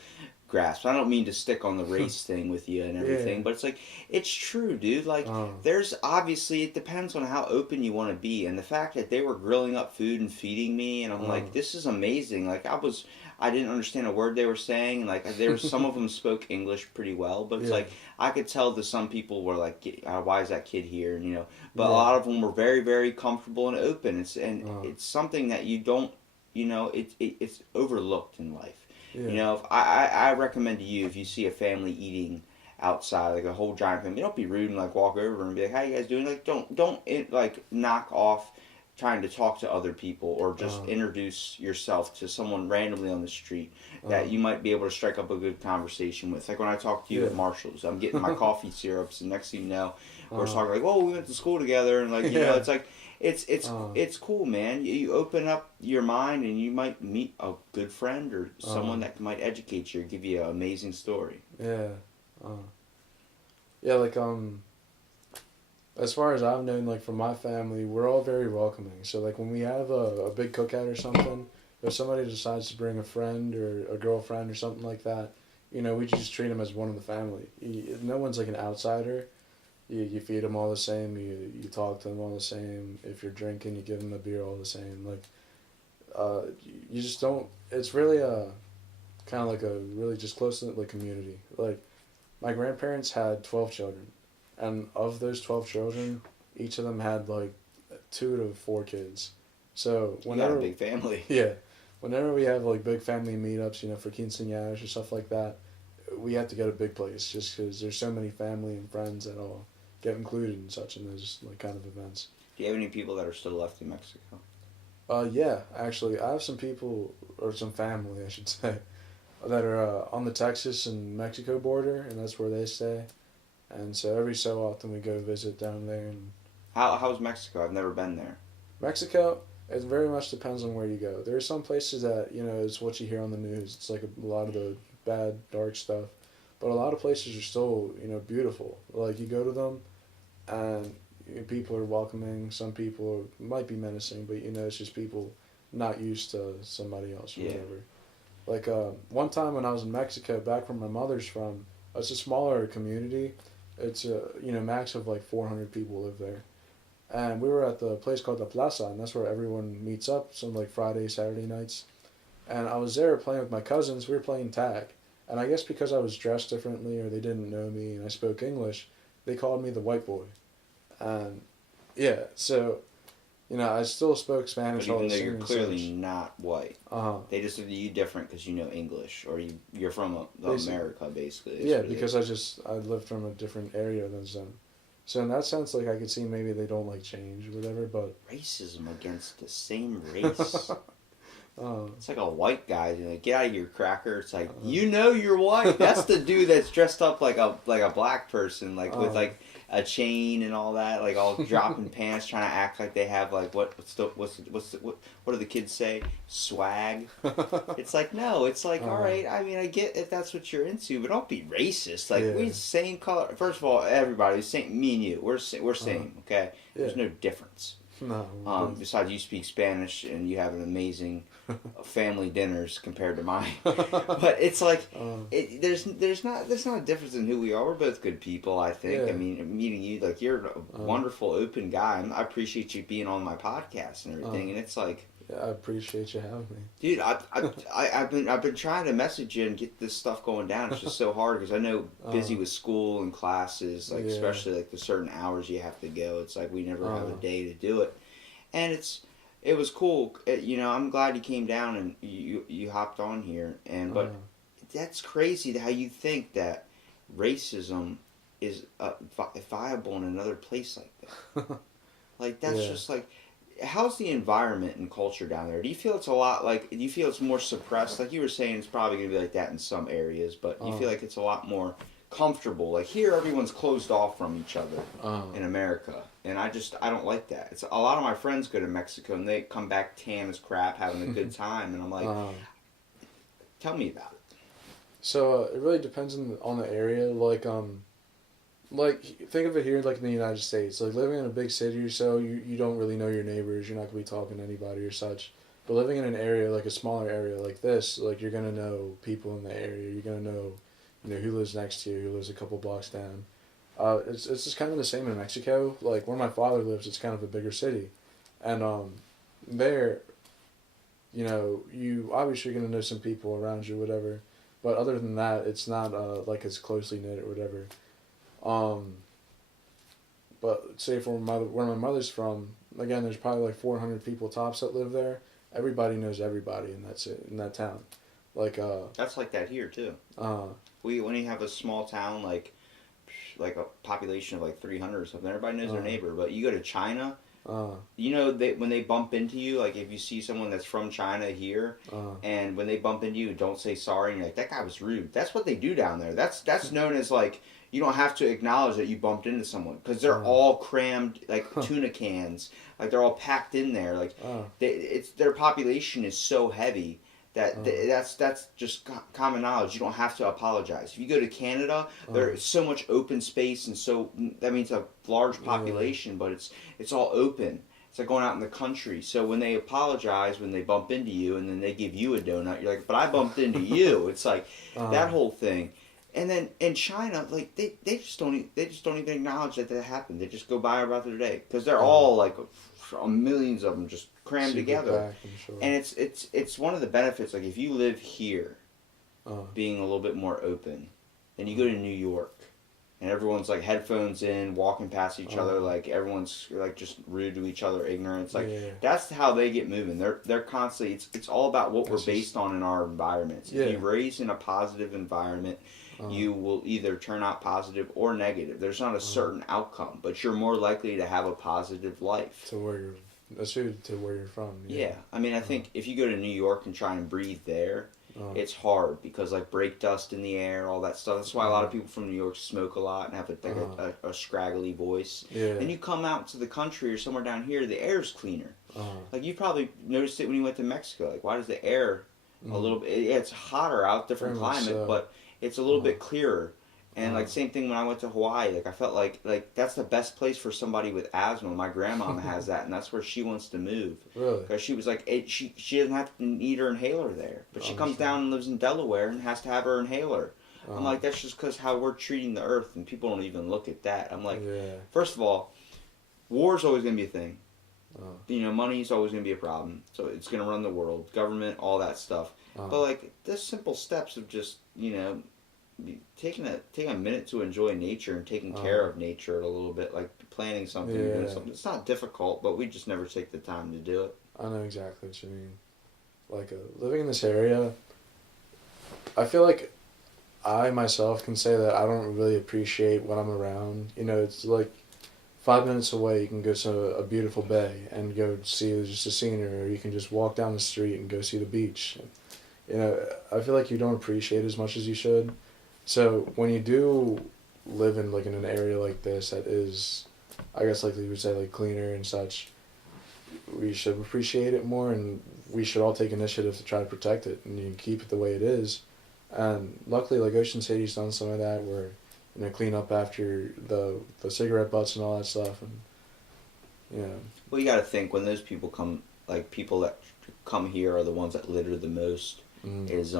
grasp. I don't mean to stick on the race thing with you and everything, but it's like, it's true, dude. Like, there's obviously, it depends on how open you want to be, and the fact that they were grilling up food and feeding me, and I'm like, this is amazing. Like, I didn't understand a word they were saying. Like, some of them spoke English pretty well, but it's like, I could tell that some people were like, why is that kid here? And, but a lot of them were very, very comfortable and open. It's something that you don't, it's overlooked in life. If I recommend to you, if you see a family eating outside, like a whole giant family, don't be rude and like walk over and be like, how you guys doing? Like, don't like knock off trying to talk to other people, or just introduce yourself to someone randomly on the street that you might be able to strike up a good conversation with. Like when I talk to you at Marshall's, I'm getting my coffee syrups, and next thing you know, we're talking like, oh, we went to school together, and like, it's like, it's cool, man. You open up your mind, and you might meet a good friend or someone that might educate you or give you an amazing story. Yeah. Like as far as I've known, like from my family, we're all very welcoming. So like when we have a big cookout or something, if somebody decides to bring a friend or a girlfriend or something like that, we just treat them as one of the family. No one's like an outsider. You feed them all the same. You talk to them all the same. If you're drinking, you give them a beer all the same. Like, you just don't. It's really a kind of like a really just close knit like community. Like, my grandparents had 12 children, and of those 12 children, each of them had like 2 to 4 kids. So whenever you got a big family. yeah, whenever we have like big family meetups, for quinceañeras or stuff like that, we have to get a big place just because there's so many family and friends that all get included and such in those like kind of events. Do you have any people that are still left in Mexico? Yeah, actually, I have some people or some family, I should say, that are on the Texas and Mexico border, and that's where they stay. And so every so often we go visit down there. And How's Mexico? I've never been there. Mexico, it very much depends on where you go. There are some places that, it's what you hear on the news. It's like a lot of the bad, dark stuff. But a lot of places are still, beautiful. Like, you go to them, and people are welcoming. Some people might be menacing, but, it's just people not used to somebody else or whatever. Like, one time when I was in Mexico, back where my mother's from, it's a smaller community. It's max of like 400 people live there. And we were at the place called La Plaza, and that's where everyone meets up, some like Friday, Saturday nights. And I was there playing with my cousins. We were playing tag. And I guess because I was dressed differently or they didn't know me and I spoke English, they called me the white boy. And yeah, so, I still spoke Spanish But all even the though same. you're clearly not white, Uh-huh. they just look at you different because you know English, or you're from America, basically. Yeah, because I lived from a different area than them. So in that sense, like, I could see maybe they don't like change or whatever, but Racism against the same race. uh, It's like a white guy, like, get out of your cracker. It's like, you're white. That's the dude that's dressed up like a black person, like with like a chain and all that, like all dropping pants, trying to act like they have like what do the kids say? Swag. It's like, no, it's like, all right. I mean, I get if that's what you're into, but don't be racist. Like, we're the same color. First of all, everybody, me and you, we're same. Okay, there's no difference. no. Besides, you speak Spanish and you have an amazing family dinners compared to mine. But it's like there's not a difference in who we are. We're both good people, I think. Yeah. I mean, meeting you, like, you're a wonderful, open guy. I appreciate you being on my podcast and everything. And it's like, Yeah, I appreciate you having me. dude, I've been trying to message you and get this stuff going down. It's just so hard because I know busy with school and classes, like especially like the certain hours you have to go. It's like we never have a day to do it, and it was cool. I'm glad you came down and you hopped on here, but that's crazy how you think that racism is viable in another place like that. Like, that's just like. How's the environment and culture down there? Do you feel it's a lot like? Do you feel it's more suppressed? Like you were saying, it's probably going to be like that in some areas, but you feel like it's a lot more comfortable. Like here, everyone's closed off from each other in America, and I don't like that. It's a lot of my friends go to Mexico and they come back tan as crap, having a good time, and I'm like, tell me about it. So it really depends on the area. Like, think of it here, like, in the United States. Like, living in a big city or so, you don't really know your neighbors. You're not going to be talking to anybody or such. But living in an area, like a smaller area like this, like, you're going to know people in the area. You're going to know, who lives next to you, who lives a couple blocks down. It's just kind of the same in Mexico. Like, where my father lives, it's kind of a bigger city. And there, you obviously are going to know some people around you, whatever. But other than that, it's not, like, as closely knit or whatever. But say where my mother's from, again, there's probably like 400 people tops that live there. Everybody knows everybody in that town. Like that's like that here too. When you have a small town like a population of like 300 or something, everybody knows their neighbor. But you go to China, when they bump into you, like if you see someone that's from China here, and when they bump into you, don't say sorry, and you're like, that guy was rude. That's what they do down there. That's known as like. You don't have to acknowledge that you bumped into someone because they're all crammed like tuna cans, like they're all packed in there. Like their population is so heavy that that's just common knowledge. You don't have to apologize. If you go to Canada, there's so much open space, and so that means a large population, but it's all open. It's like going out in the country. So when they apologize, when they bump into you, and then they give you a donut, you're like, "But I bumped into you." It's like that whole thing. And then in China, like they just don't even acknowledge that happened. They just go by about their day because they're all like millions of them just crammed Super together. packed, I'm sure. And it's one of the benefits. Like if you live here, Uh, being a little bit more open, then you go to New York, and everyone's like headphones in, walking past each other, like everyone's like just rude to each other, ignorant. It's like that's how they get moving. They're constantly. It's all about what we're based on in our environments. If you raise in a positive environment, you will either turn out positive or negative. There's not a certain outcome, but you're more likely to have a positive life. To where you're, that's true, to where you're from. Yeah, I mean, I think if you go to New York and try and breathe there, it's hard because like brake dust in the air, all that stuff. That's why a lot of people from New York smoke a lot and have a scraggly voice. Yeah. And you come out to the country or somewhere down here, the air's cleaner. Like you probably noticed it when you went to Mexico. Like why does the air a little bit? It's hotter out, different Very much climate, so. but it's a little bit clearer. And like same thing when I went to Hawaii, like I felt like that's the best place for somebody with asthma. My grandma has that, and that's where she wants to move. Really? Because she was like, she doesn't have to need her inhaler there, but she comes down and lives in Delaware and has to have her inhaler. I'm like, that's just because how we're treating the earth, and people don't even look at that. I'm like, first of all, war's always gonna be a thing. You know, money's always gonna be a problem, so it's gonna run the world, government, all that stuff. But like, there's simple steps of just taking a minute to enjoy nature and taking care of nature a little bit, like planting something, or doing something. It's not difficult, but we just never take the time to do it. I know exactly what you mean. Like living in this area, I feel like I myself can say that I don't really appreciate when I'm around. You know, it's like 5 minutes away, you can go to a beautiful bay and go see just the scenery, or you can just walk down the street and go see the beach. You know, I feel like you don't appreciate as much as you should. So when you do live in like in an area like this that is, I guess like you would say, like cleaner and such, we should appreciate it more, and we should all take initiative to try to protect it and keep it the way it is. And luckily, like Ocean City's done some of that, where clean up after the cigarette butts and all that stuff, and Well, you got to think when those people come, like people that come here are the ones that litter the most. Is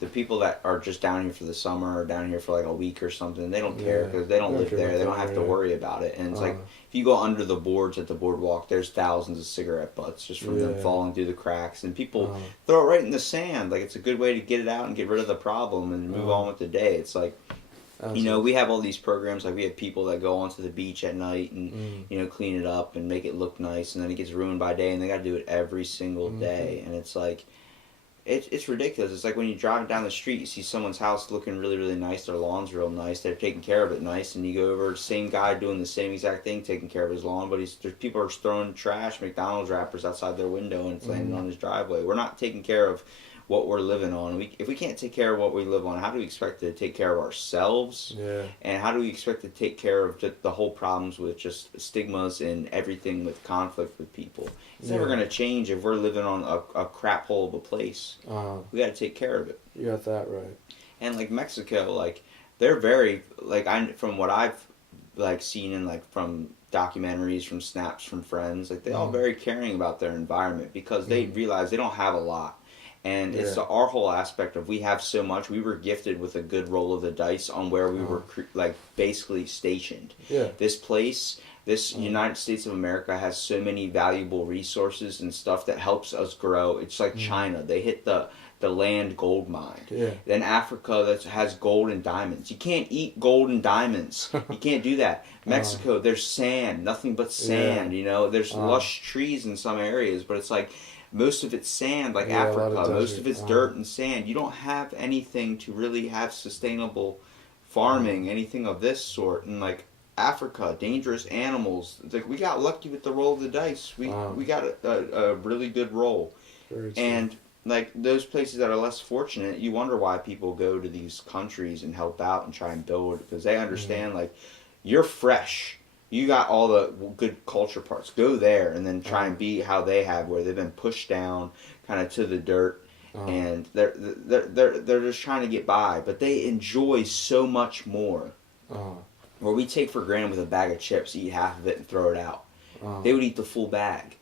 the people that are just down here for the summer or down here for like a week or something, they don't care because they don't live there. They don't have to worry about it. And it's like, if you go under the boards at the boardwalk, there's thousands of cigarette butts just from them falling through the cracks. And people throw it right in the sand. Like, it's a good way to get it out and get rid of the problem and move on with the day. It's like, we have all these programs. Like, we have people that go onto the beach at night and, clean it up and make it look nice. And then it gets ruined by day, and they got to do it every single day. And it's like, it's ridiculous. It's like when you drive down the street, you see someone's house looking really, really nice. Their lawn's real nice. They're taking care of it nice. And you go over, same guy doing the same exact thing, taking care of his lawn. But there's people are throwing trash, McDonald's wrappers outside their window, and it's landing on his driveway. We're not taking care of what we're living on. If we can't take care of what we live on, how do we expect to take care of ourselves? Yeah. And how do we expect to take care of the whole problems with just stigmas and everything with conflict with people? It's never going to change if we're living on a crap hole of a place. We got to take care of it. You got that right. And like Mexico, like they're very from what I've like seen and like from documentaries, from snaps from friends, like they all very caring about their environment because they realize they don't have a lot. And it's our whole aspect of we have so much. We were gifted with a good roll of the dice on where we were basically stationed. Yeah. This place, this United States of America has so many valuable resources and stuff that helps us grow. It's like China. They hit the land gold mine. Yeah. Then Africa that has gold and diamonds. You can't eat gold and diamonds. You can't do that. Mexico, there's sand, nothing but sand. There's lush trees in some areas, but it's like most of it's sand, like Africa. Most of it's dirt and sand. You don't have anything to really have sustainable farming, anything of this sort. And like Africa, dangerous animals. Like we got lucky with the roll of the dice. We got a really good roll. And like those places that are less fortunate, you wonder why people go to these countries and help out and try and build, because they understand like you're fresh. You got all the good culture parts. Go there and then try and be how they have, where they've been pushed down, kind of to the dirt, and they're just trying to get by. But they enjoy so much more. Where we take for granted with a bag of chips, eat half of it and throw it out. They would eat the full bag.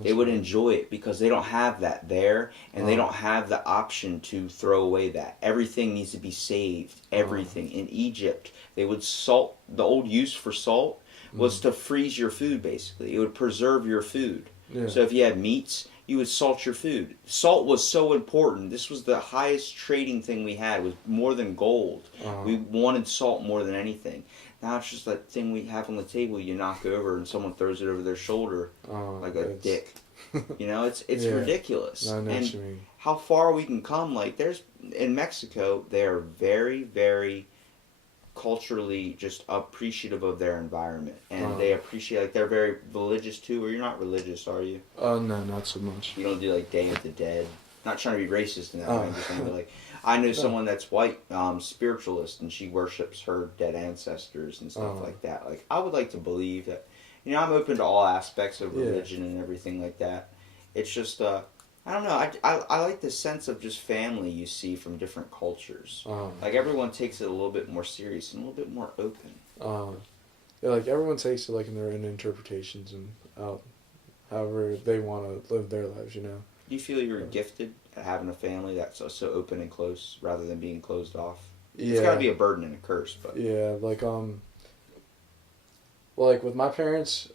They would enjoy it because they don't have that there, and they don't have the option to throw away that. Everything needs to be saved. Everything. In Egypt, they would salt. The old use for salt was to freeze your food, basically. It would preserve your food. Yeah. So if you had meats, you would salt your food. Salt was so important. This was the highest trading thing we had, was more than gold. We wanted salt more than anything. Now it's just that thing we have on the table you knock over and someone throws it over their shoulder like a dick. You know, it's ridiculous. I know and what you mean. how far we can come, like there's in Mexico, they are very, very culturally just appreciative of their environment, and they appreciate, like, they're very religious too. Or you're not religious, are you? No, not so much. You don't do like Day of the Dead. Not trying to be racist in that way. I'm just saying, but like, I know someone that's white, spiritualist, and she worships her dead ancestors and stuff like that. Like, I would like to believe that, you know, I'm open to all aspects of religion and everything like that. It's just, I don't know. I like the sense of just family you see from different cultures. Like, everyone takes it a little bit more serious and a little bit more open. Yeah, like, everyone takes it, like, in their own interpretations and however they want to live their lives, you know? Do you feel you're gifted at having a family that's so open and close rather than being closed off? Yeah. It's got to be a burden and a curse, but... Yeah, like, with my parents,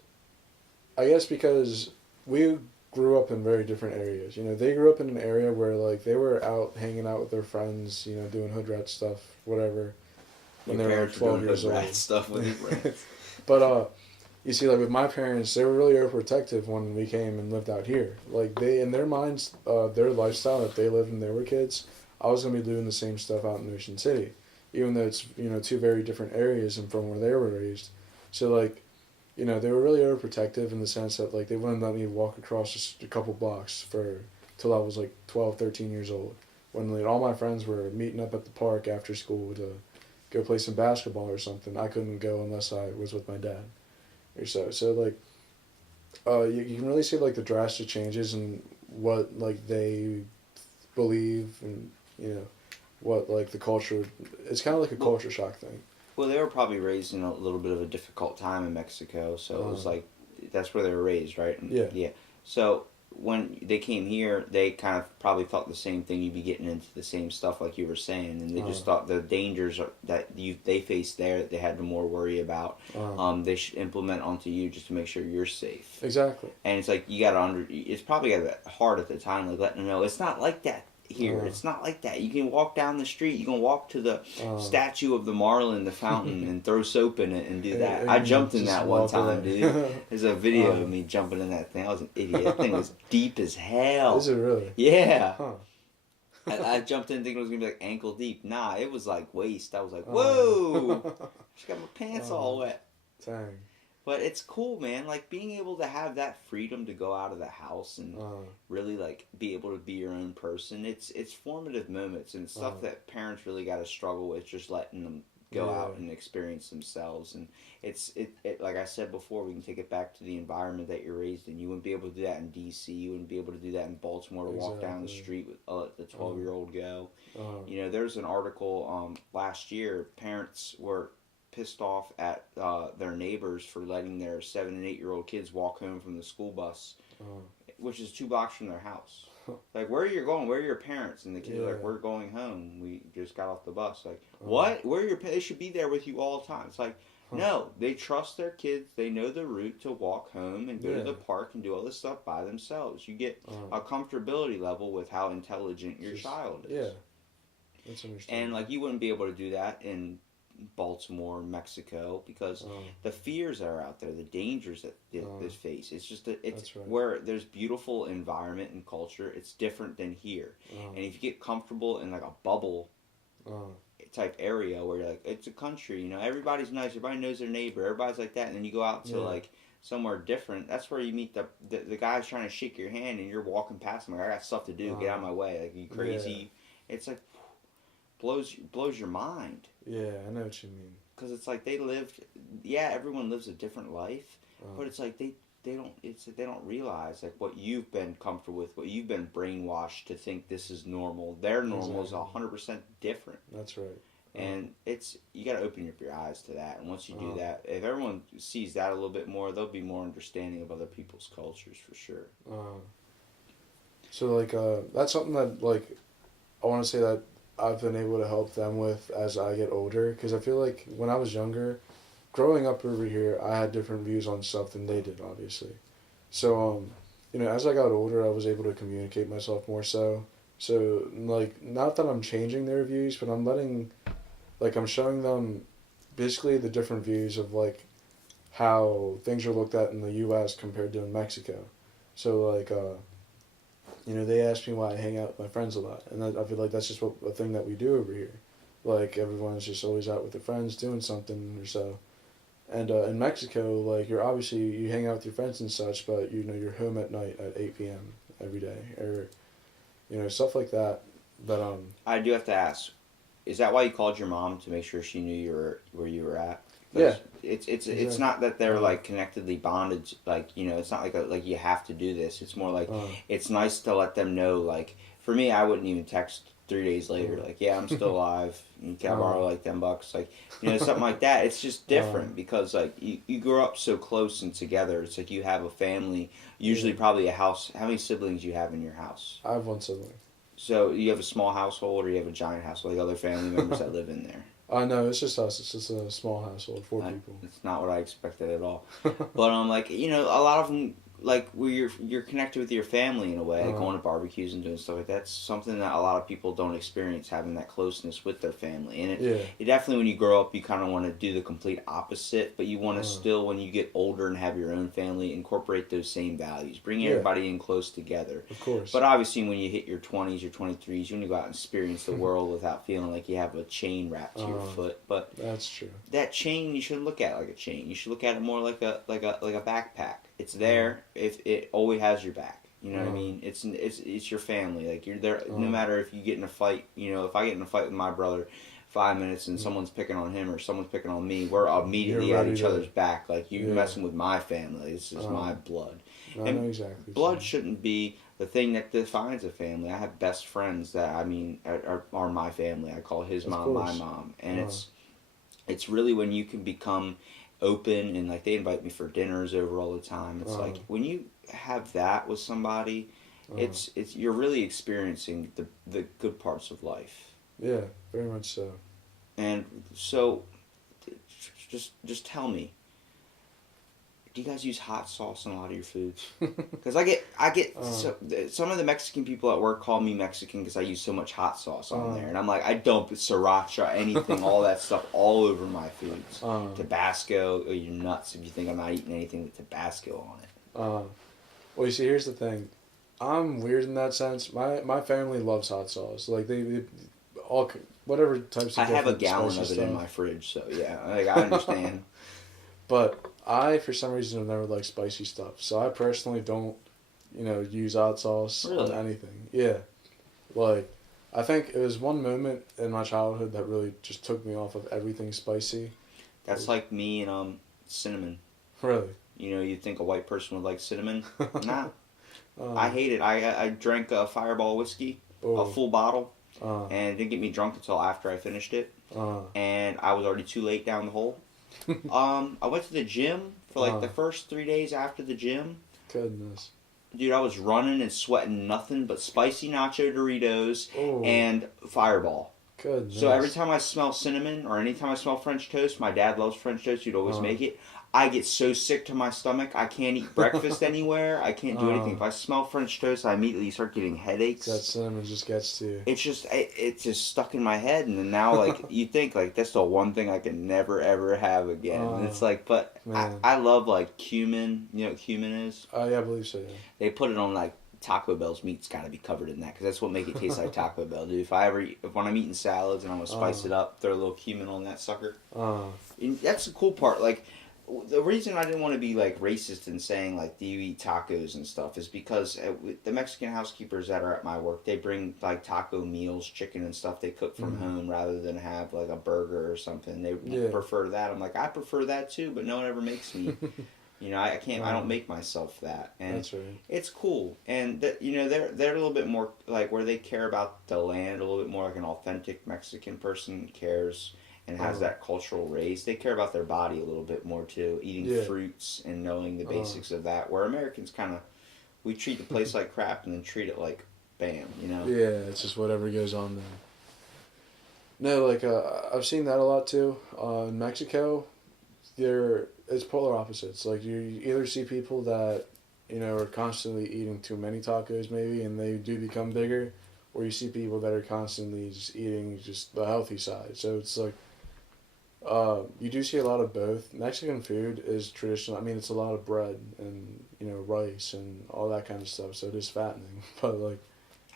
I guess because we grew up in very different areas. You know, they grew up in an area where, like, they were out hanging out with their friends, you know, doing hood rat stuff, whatever, when they were like 12 years old. Stuff with your friends. But, you see, like, with my parents, they were really overprotective when we came and lived out here. Like, they, in their minds, their lifestyle that they lived when they were kids, I was going to be doing the same stuff out in Ocean City, even though it's, you know, two very different areas and from where they were raised. So, like, you know, they were really overprotective in the sense that, like, they wouldn't let me walk across just a couple blocks till I was, like, 12, 13 years old. When, like, all my friends were meeting up at the park after school to go play some basketball or something, I couldn't go unless I was with my dad. Or so like, you can really see, like, the drastic changes in what, like, they believe and, you know, what, like, the culture, it's kind of like a culture shock thing. Well, they were probably raised in a little bit of a difficult time in Mexico, so it was like, that's where they were raised, right? And, yeah. So when they came here, they kind of probably thought the same thing. You'd be getting into the same stuff like you were saying, and they just thought the dangers that they faced there that they had to more worry about. They should implement onto you just to make sure you're safe. Exactly. And it's like, you got to it's probably got that hard at the time, like letting them know it's not like that here. It's not like that. You can walk down the street. You can walk to the statue of the Marlin, the fountain, and throw soap in it and do that. I jumped in that one time, dude. There's a video of me jumping in that thing. I was an idiot. That thing was deep as hell. Is it really? Yeah. I jumped in thinking it was going to be like ankle deep. Nah, it was like waist. I was like, whoa. She got my pants all wet. Dang. But it's cool, man. Like, being able to have that freedom to go out of the house and really, like, be able to be your own person. It's formative moments and stuff that parents really got to struggle with, just letting them go out and experience themselves. And it's like I said before, we can take it back to the environment that you're raised in. You wouldn't be able to do that in D.C. You wouldn't be able to do that in Baltimore, to walk down the street with the 12-year-old go. You know, there's an article last year. Parents were pissed off at their neighbors for letting their 7 and 8-year-old kids walk home from the school bus, which is 2 blocks from their house. Like, where are you going? Where are your parents? And the kids are like, we're going home. We just got off the bus. Like, what? Where are your parents? They should be there with you all the time. It's like, no, they trust their kids. They know the route to walk home and go to the park and do all this stuff by themselves. You get a comfortability level with how intelligent your child is. Yeah. That's understandable. And, like, you wouldn't be able to do that in Baltimore, Mexico, because the fears that are out there, the dangers that they face. It's just it's right. Where there's beautiful environment and culture. It's different than here. And if you get comfortable in like a bubble type area where you're like, it's a country, you know, everybody's nice, everybody knows their neighbor, everybody's like that, and then you go out to like somewhere different. That's where you meet the guys trying to shake your hand, and you're walking past them like, I got stuff to do, get out of my way, like, you crazy. It's like blows your mind. Yeah, I know what you mean. Because it's like they lived, everyone lives a different life, but it's like they don't realize like what you've been comfortable with, what you've been brainwashed to think this is normal. Their normal is 100% different. That's right. And you got to open up your eyes to that. And once you do that, if everyone sees that a little bit more, they'll be more understanding of other people's cultures for sure. So like that's something that like I want to say that I've been able to help them with as I get older, because I feel like when I was younger, growing up over here, I had different views on stuff than they did, obviously. So as I got older, I was able to communicate myself more so. So like not that I'm changing their views, but I'm showing them basically the different views of like how things are looked at in the U.S. compared to in Mexico. So like they ask me why I hang out with my friends a lot, and I feel like that's just a thing that we do over here. Like everyone's just always out with their friends doing something or so. And in Mexico, like you hang out with your friends and such, but you're home at night at 8 p.m. every day, or stuff like that. But I do have to ask, is that why you called your mom, to make sure she knew where you were at? Yeah. It's not that they're like connectedly bonded, like it's not like you have to do this. It's more like it's nice to let them know. Like for me, I wouldn't even text 3 days later, like, yeah, I'm still alive. Can I borrow like $10? Like something like that. It's just different because like you grow up so close and together. It's like you have a family, usually probably a house. How many siblings do you have in your house? I have one sibling. So you have a small household, or you have a giant household, like other family members that live in there? No, it's just us. It's just a small household, 4 people. It's not what I expected at all. But like a lot of them, like where you're connected with your family in a way, like going to barbecues and doing stuff like that. That's something that a lot of people don't experience, having that closeness with their family. And it definitely, when you grow up, you kind of want to do the complete opposite, but you want to still, when you get older and have your own family, incorporate those same values, bring everybody in close together. Of course. But obviously, when you hit your 20s, your 23s, you want to go out and experience the world without feeling like you have a chain wrapped to your foot. But that's true. That chain, you shouldn't look at it like a chain. You should look at it more like a backpack. It's there if it always has your back. You know what I mean? It's your family. Like you're there no matter if you get in a fight. If I get in a fight with my brother, 5 minutes and someone's picking on him or someone's picking on me, we're immediately at each other's back. Like you're messing with my family. This is my blood. I know exactly. Blood shouldn't be the thing that defines a family. I have best friends that are my family. I call his mom my mom, and it's really when you can become open, and like they invite me for dinners over all the time. It's like when you have that with somebody, it's you're really experiencing the good parts of life. Yeah, very much so. And so, just tell me, do you guys use hot sauce in a lot of your foods? Because I get some of the Mexican people at work call me Mexican because I use so much hot sauce on there, and I'm like, I dump sriracha, anything, all that stuff all over my foods. Tabasco, you're nuts if you think I'm not eating anything with Tabasco on it. Well, you see, here's the thing. I'm weird in that sense. My family loves hot sauce. Like they all whatever types of. I have a gallon of it stuff in my fridge, so yeah, like I understand. But I, for some reason, have never liked spicy stuff. So I personally don't, use hot sauce on anything. Yeah. Like, I think it was one moment in my childhood that really just took me off of everything spicy. That's like me and cinnamon. Really? You'd think a white person would like cinnamon. Nah. I hate it. I drank a Fireball whiskey, a full bottle, and it didn't get me drunk until after I finished it. And I was already too late down the hole. I went to the gym for like the first 3 days after the gym. Goodness. Dude, I was running and sweating nothing but spicy nacho Doritos and Fireball. Goodness. So every time I smell cinnamon or anytime I smell French toast, my dad loves French toast, he'd always make it. I get so sick to my stomach, I can't eat breakfast anywhere. I can't do anything. If I smell French toast, I immediately start getting headaches. That cinnamon just gets to you. It's just stuck in my head, and then now like you think like that's the one thing I can never ever have again. And it's like, but I love like cumin. You know what cumin is? Oh yeah, I believe so. Yeah. They put it on like Taco Bell's meat's got to be covered in that because that's what make it taste like Taco Bell, dude. If when I'm eating salads and I'm gonna spice it up, throw a little cumin on that sucker. And that's the cool part, like. The reason I didn't want to be like racist and saying like, do you eat tacos and stuff is because the Mexican housekeepers that are at my work, they bring like taco meals, chicken and stuff they cook from home rather than have like a burger or something. They prefer that. I'm like, I prefer that too, but no one ever makes me You know, I can't. I don't make myself that, and That's right. it's cool. And that, you know, they're a little bit more like where they care about the land a little bit more, like an authentic Mexican person cares and has that cultural raise. They care about their body a little bit more too, eating fruits and knowing the basics of that. Where Americans kind of we treat the place like crap and then treat it like bam, you know. Yeah, it's just whatever goes on there. No, like I've seen that a lot too. In Mexico, it's polar opposites. Like you either see people that are constantly eating too many tacos maybe, and they do become bigger, or you see people that are constantly just eating just the healthy side. So it's like you do see a lot of both. Mexican food is traditional. I mean, it's a lot of bread and rice and all that kind of stuff. So it is fattening, but like.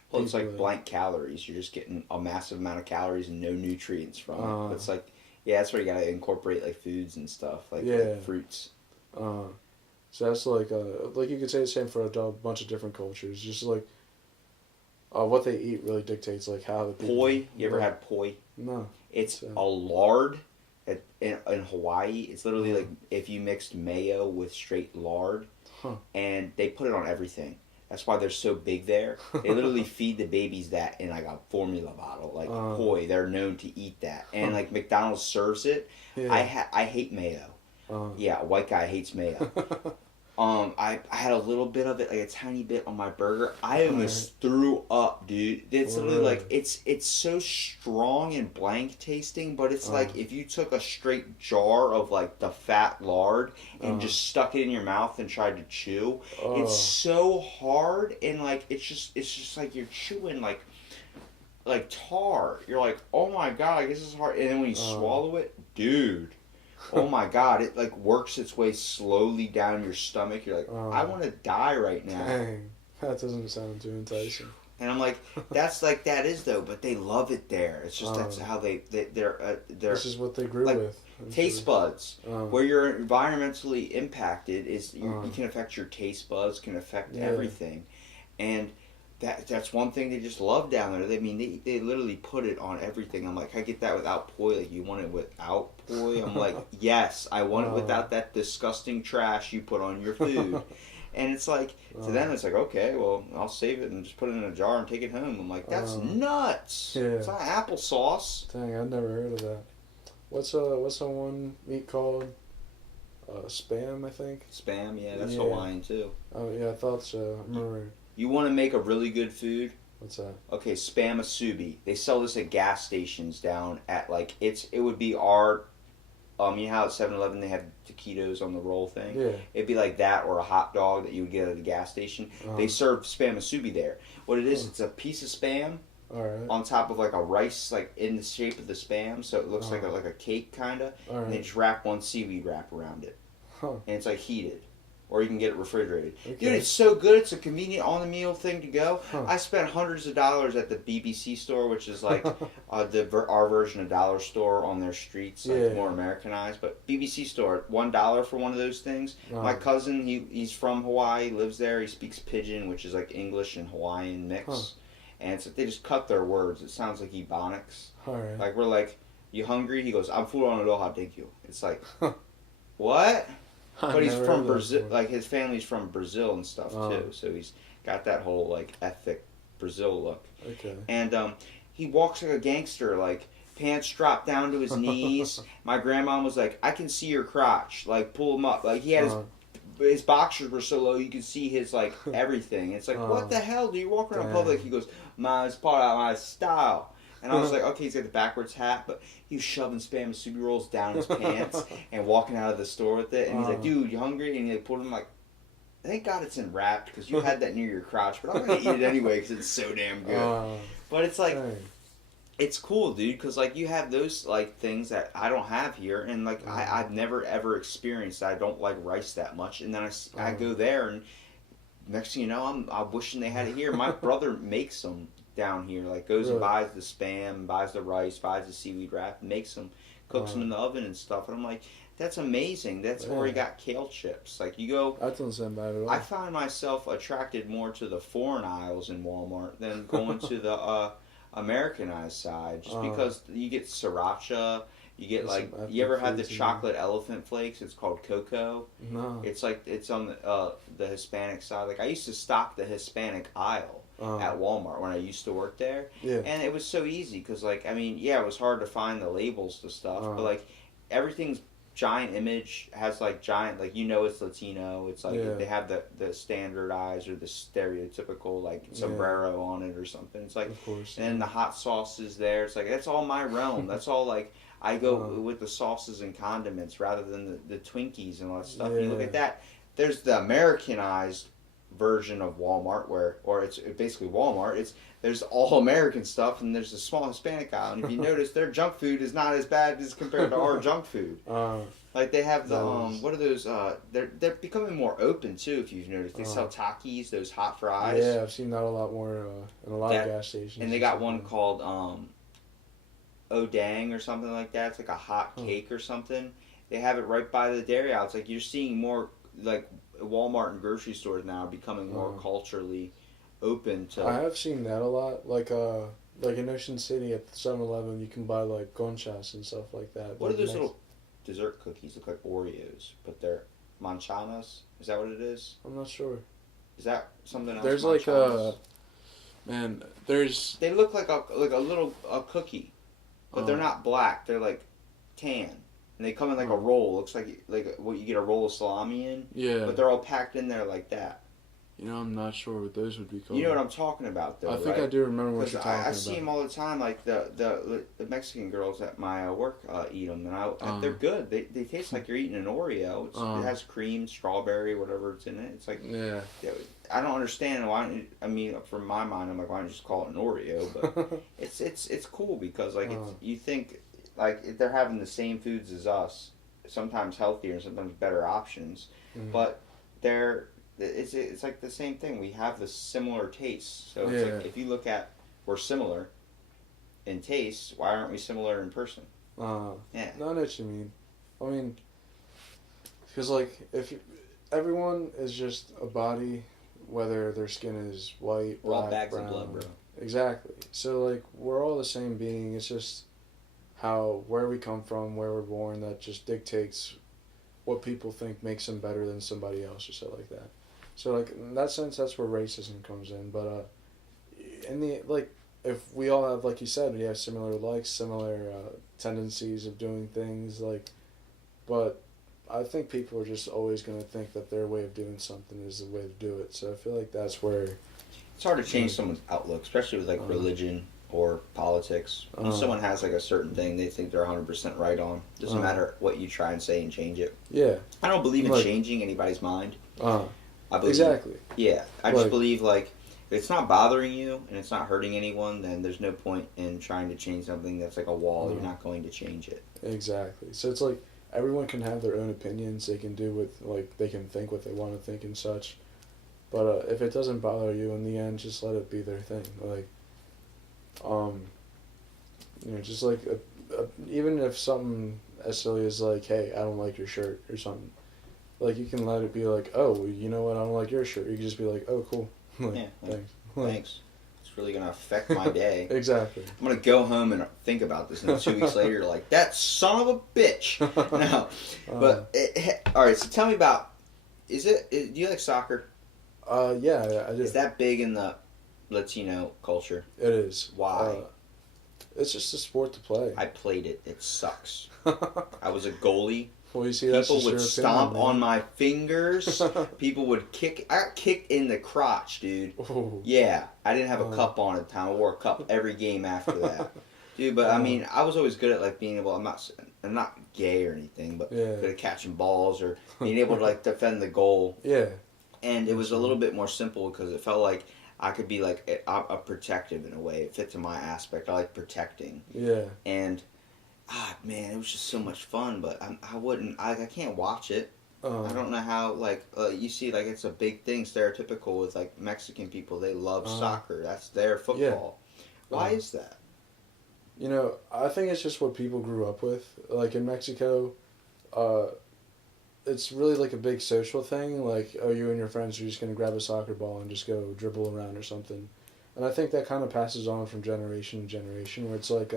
Well, it's like blank calories. You're just getting a massive amount of calories and no nutrients from it. But it's like, yeah, that's where you gotta incorporate like foods and stuff, like fruits. So that's like you could say the same for a bunch of different cultures. Just like what they eat really dictates like how the people. Poi. You ever had poi? No. It's a lard. In Hawaii, it's literally like if you mixed mayo with straight lard, and they put it on everything. That's why they're so big there. They literally feed the babies that in like a formula bottle, like poi. They're known to eat that, and like McDonald's serves it. Yeah. I hate mayo. Yeah, a white guy hates mayo. I had a little bit of it, like a tiny bit on my burger. I almost threw up, dude. It's literally like it's so strong and blank tasting, but it's like if you took a straight jar of like the fat lard and just stuck it in your mouth and tried to chew. It's so hard and like it's just like you're chewing like tar. You're like, oh my god, I guess it's hard. And then when you swallow it, dude. Oh my god, it like works its way slowly down your stomach. You're like, I want to die right now. Dang, that doesn't sound too enticing. And I'm like, that is though, but they love it there. It's just that's how they're this is what they grew like, with. Taste buds, where you're environmentally impacted is you can affect your taste buds, can affect everything, and that's one thing they just love down there. They literally put it on everything. I'm like, I get that without poi. Like, you want it without poi? I'm like, yes, I want it without that disgusting trash you put on your food. And it's like, to them, it's like, okay, well, I'll save it and just put it in a jar and take it home. I'm like, that's nuts. Yeah. It's not applesauce. Dang, I've never heard of that. What's the one meat called? Spam, I think. Spam, yeah, that's Hawaiian too. Oh yeah, I thought so. I remember. You want to make a really good food? What's that? Okay, spam asubi. They sell this at gas stations down at like it would be our you know how at 7-Eleven they have taquitos on the roll thing? Yeah. It'd be like that or a hot dog that you would get at the gas station. They serve spam asubi there. What it is, it's a piece of spam on top of like a rice like in the shape of the spam, so it looks like a cake kinda. And they just wrap one seaweed wrap around it. And it's like heated. Or you can get it refrigerated. Okay. Dude, it's so good. It's a convenient on-the-meal thing to go. I spent hundreds of dollars at the BBC store, which is like our version of Dollar Store on their streets, like more Americanized. But BBC store, $1 for one of those things. My cousin, he's from Hawaii, lives there. He speaks Pidgin, which is like English and Hawaiian mix. And it's like they just cut their words. It sounds like Ebonics. Like we're like, you hungry? He goes, I'm full on aloha, thank you. It's like, what? But he's from Brazil, like his family's from Brazil and stuff too, so he's got that whole like ethnic Brazil look. Okay. And he walks like a gangster, like pants drop down to his knees. My grandma was like, "I can see your crotch, like pull him up." Like he had his boxers were so low you could see his like everything. It's like, what the hell do you walk around public? He goes, "It's part of my style." And I was like, okay, he's got the backwards hat, but he was shoving Spam Asubi rolls down his pants and walking out of the store with it. And he's like, dude, you hungry? And he like, pulled him like, thank God it's wrapped because you had that near your crotch, but I'm going to eat it anyway because it's so damn good. But it's like, it's cool, dude, because like you have those like things that I don't have here. And like I've never ever experienced. I don't like rice that much. And then I go there and next thing you know, I'm wishing they had it here. My brother makes them down here, like goes and buys the spam, buys the rice, buys the seaweed wrap, makes them, cooks them in the oven and stuff. And I'm like, that's amazing. That's where he got kale chips. Like you go. That doesn't sound bad at all. I find myself attracted more to the foreign aisles in Walmart than going to the Americanized side, just because you get sriracha You get That's like, some you ever ethnic had the foods in chocolate elephant flakes? It's called cocoa. No. It's like, it's on the Hispanic side. Like, I used to stock the Hispanic aisle at Walmart when I used to work there. Yeah. And it was so easy because, like, I mean, yeah, it was hard to find the labels to stuff, but like, everything's giant image, has like giant, like, it's Latino. It's like they have the standardized or the stereotypical like sombrero on it or something. It's like, of course, and then the hot sauce is there. It's like, that's all my realm. That's all, like, I go with the sauces and condiments rather than the Twinkies and all that stuff. And you look at that, there's the Americanized version of Walmart or it's basically Walmart. There's all American stuff and there's a small Hispanic aisle. And if you notice, their junk food is not as bad as compared to our junk food. Like, they have the what are those? They're becoming more open too. If you've noticed, they sell Takis, those hot fries. Yeah, I've seen that a lot more in a lot of gas stations. And they got one called Odang or something like that. It's like a hot cake or something. They have it right by the dairy aisle. It's like you're seeing more, like, Walmart and grocery stores now are becoming more culturally open to. I have seen that a lot. Like in Ocean City at 7-Eleven, you can buy like conchas and stuff like that. What are those little dessert cookies? Look like Oreos, but they're manchanas. Is that what it is? I'm not sure. Is that something else? There's manchanas? there's. They look like a little cookie, but they're not black. They're like tan. And they come in like a roll. Looks like what you get a roll of salami in. Yeah. But they're all packed in there like that. I'm not sure what those would be called. You know what I'm talking about, though, I think right? I do remember what you're talking about. I see them all the time. Like the Mexican girls at my work eat them, and they're good. They taste like you're eating an Oreo. It has cream, strawberry, whatever it's in it. It's like I don't understand why. I mean, from my mind, I'm like, why don't you just call it an Oreo? But it's cool because like you think. Like, they're having the same foods as us, sometimes healthier and sometimes better options, but it's like the same thing. We have the similar tastes. So it's like, if you look at, we're similar in taste, why aren't we similar in person? Yeah. No, I know what you mean. I mean, because like, everyone is just a body, whether their skin is white, we're all black, bags brown. of blood, bro. Exactly. So like, we're all the same being. It's just where we come from, where we're born, that just dictates what people think makes them better than somebody else or stuff like that. So like, in that sense, that's where racism comes in. But if we all have, like you said, we have similar likes, similar tendencies of doing things, like, but I think people are just always going to think that their way of doing something is the way to do it. So I feel like that's where it's hard to change someone's outlook, especially with like religion or politics. When someone has like a certain thing they think they're 100% right on, doesn't matter what you try and say and change it. Yeah. I don't believe in changing anybody's mind. I believe, exactly. Yeah. I just believe like if it's not bothering you and it's not hurting anyone, then there's no point in trying to change something that's like a wall. You're not going to change it. Exactly. So it's like everyone can have their own opinions. They can do they can think what they want to think and such. But if it doesn't bother you in the end, just let it be their thing. Like, just like even if something as silly as like, hey, I don't like your shirt or something, like you can let it be like, oh, you know what, I don't like your shirt. You can just be like, oh, cool. Like, thanks. Thanks. It's really gonna affect my day. Exactly. I'm gonna go home and think about this, and then 2 weeks later, you're like, that son of a bitch. No, but all right. So tell me about. Do you like soccer? Yeah, I do. Is that big in the Latino culture? It is. Why? It's just a sport to play. I played it. It sucks. I was a goalie. Well, you see, that's people would just your stomp opinion, on my fingers. People would kick. I got kicked in the crotch, dude. Ooh. Yeah, I didn't have a cup on at the time. I wore a cup every game after that, dude. But I mean, I was always good at like being able. I'm not gay or anything, but good at catching balls or being able to like defend the goal. Yeah. And it was a little bit more simple because it felt like I could be like a protective in a way. It fit to my aspect. I like protecting. Yeah. And man, it was just so much fun. But I can't watch it. I don't know how you see like it's a big thing, stereotypical with like Mexican people. They love soccer. That's their football. Yeah. Why is that? I think it's just what people grew up with. Like in Mexico, it's really like a big social thing. Like, oh, you and your friends are just going to grab a soccer ball and just go dribble around or something. And I think that kind of passes on from generation to generation, where it's like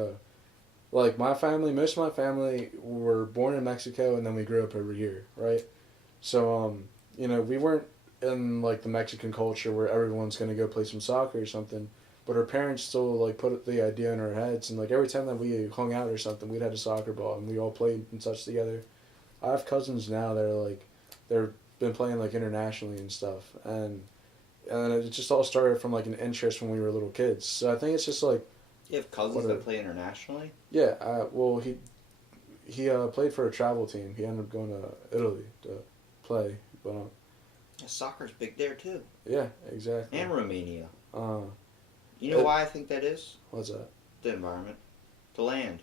Like most of my family were born in Mexico and then we grew up over here, right? So, we weren't in like the Mexican culture where everyone's gonna go play some soccer or something. But our parents still like put the idea in our heads, and like every time that we hung out or something, we'd had a soccer ball and we all played and such together. I have cousins now that are like, they're been playing like internationally and stuff, and it just all started from like an interest when we were little kids. So I think it's just like, You have cousins that play internationally? yeah. Well, he played for a travel team. He ended up going to Italy to play, but Soccer's big there too. yeah, exactly. And Romania. Uh, You know why I think that is? what's that? The environment. The land.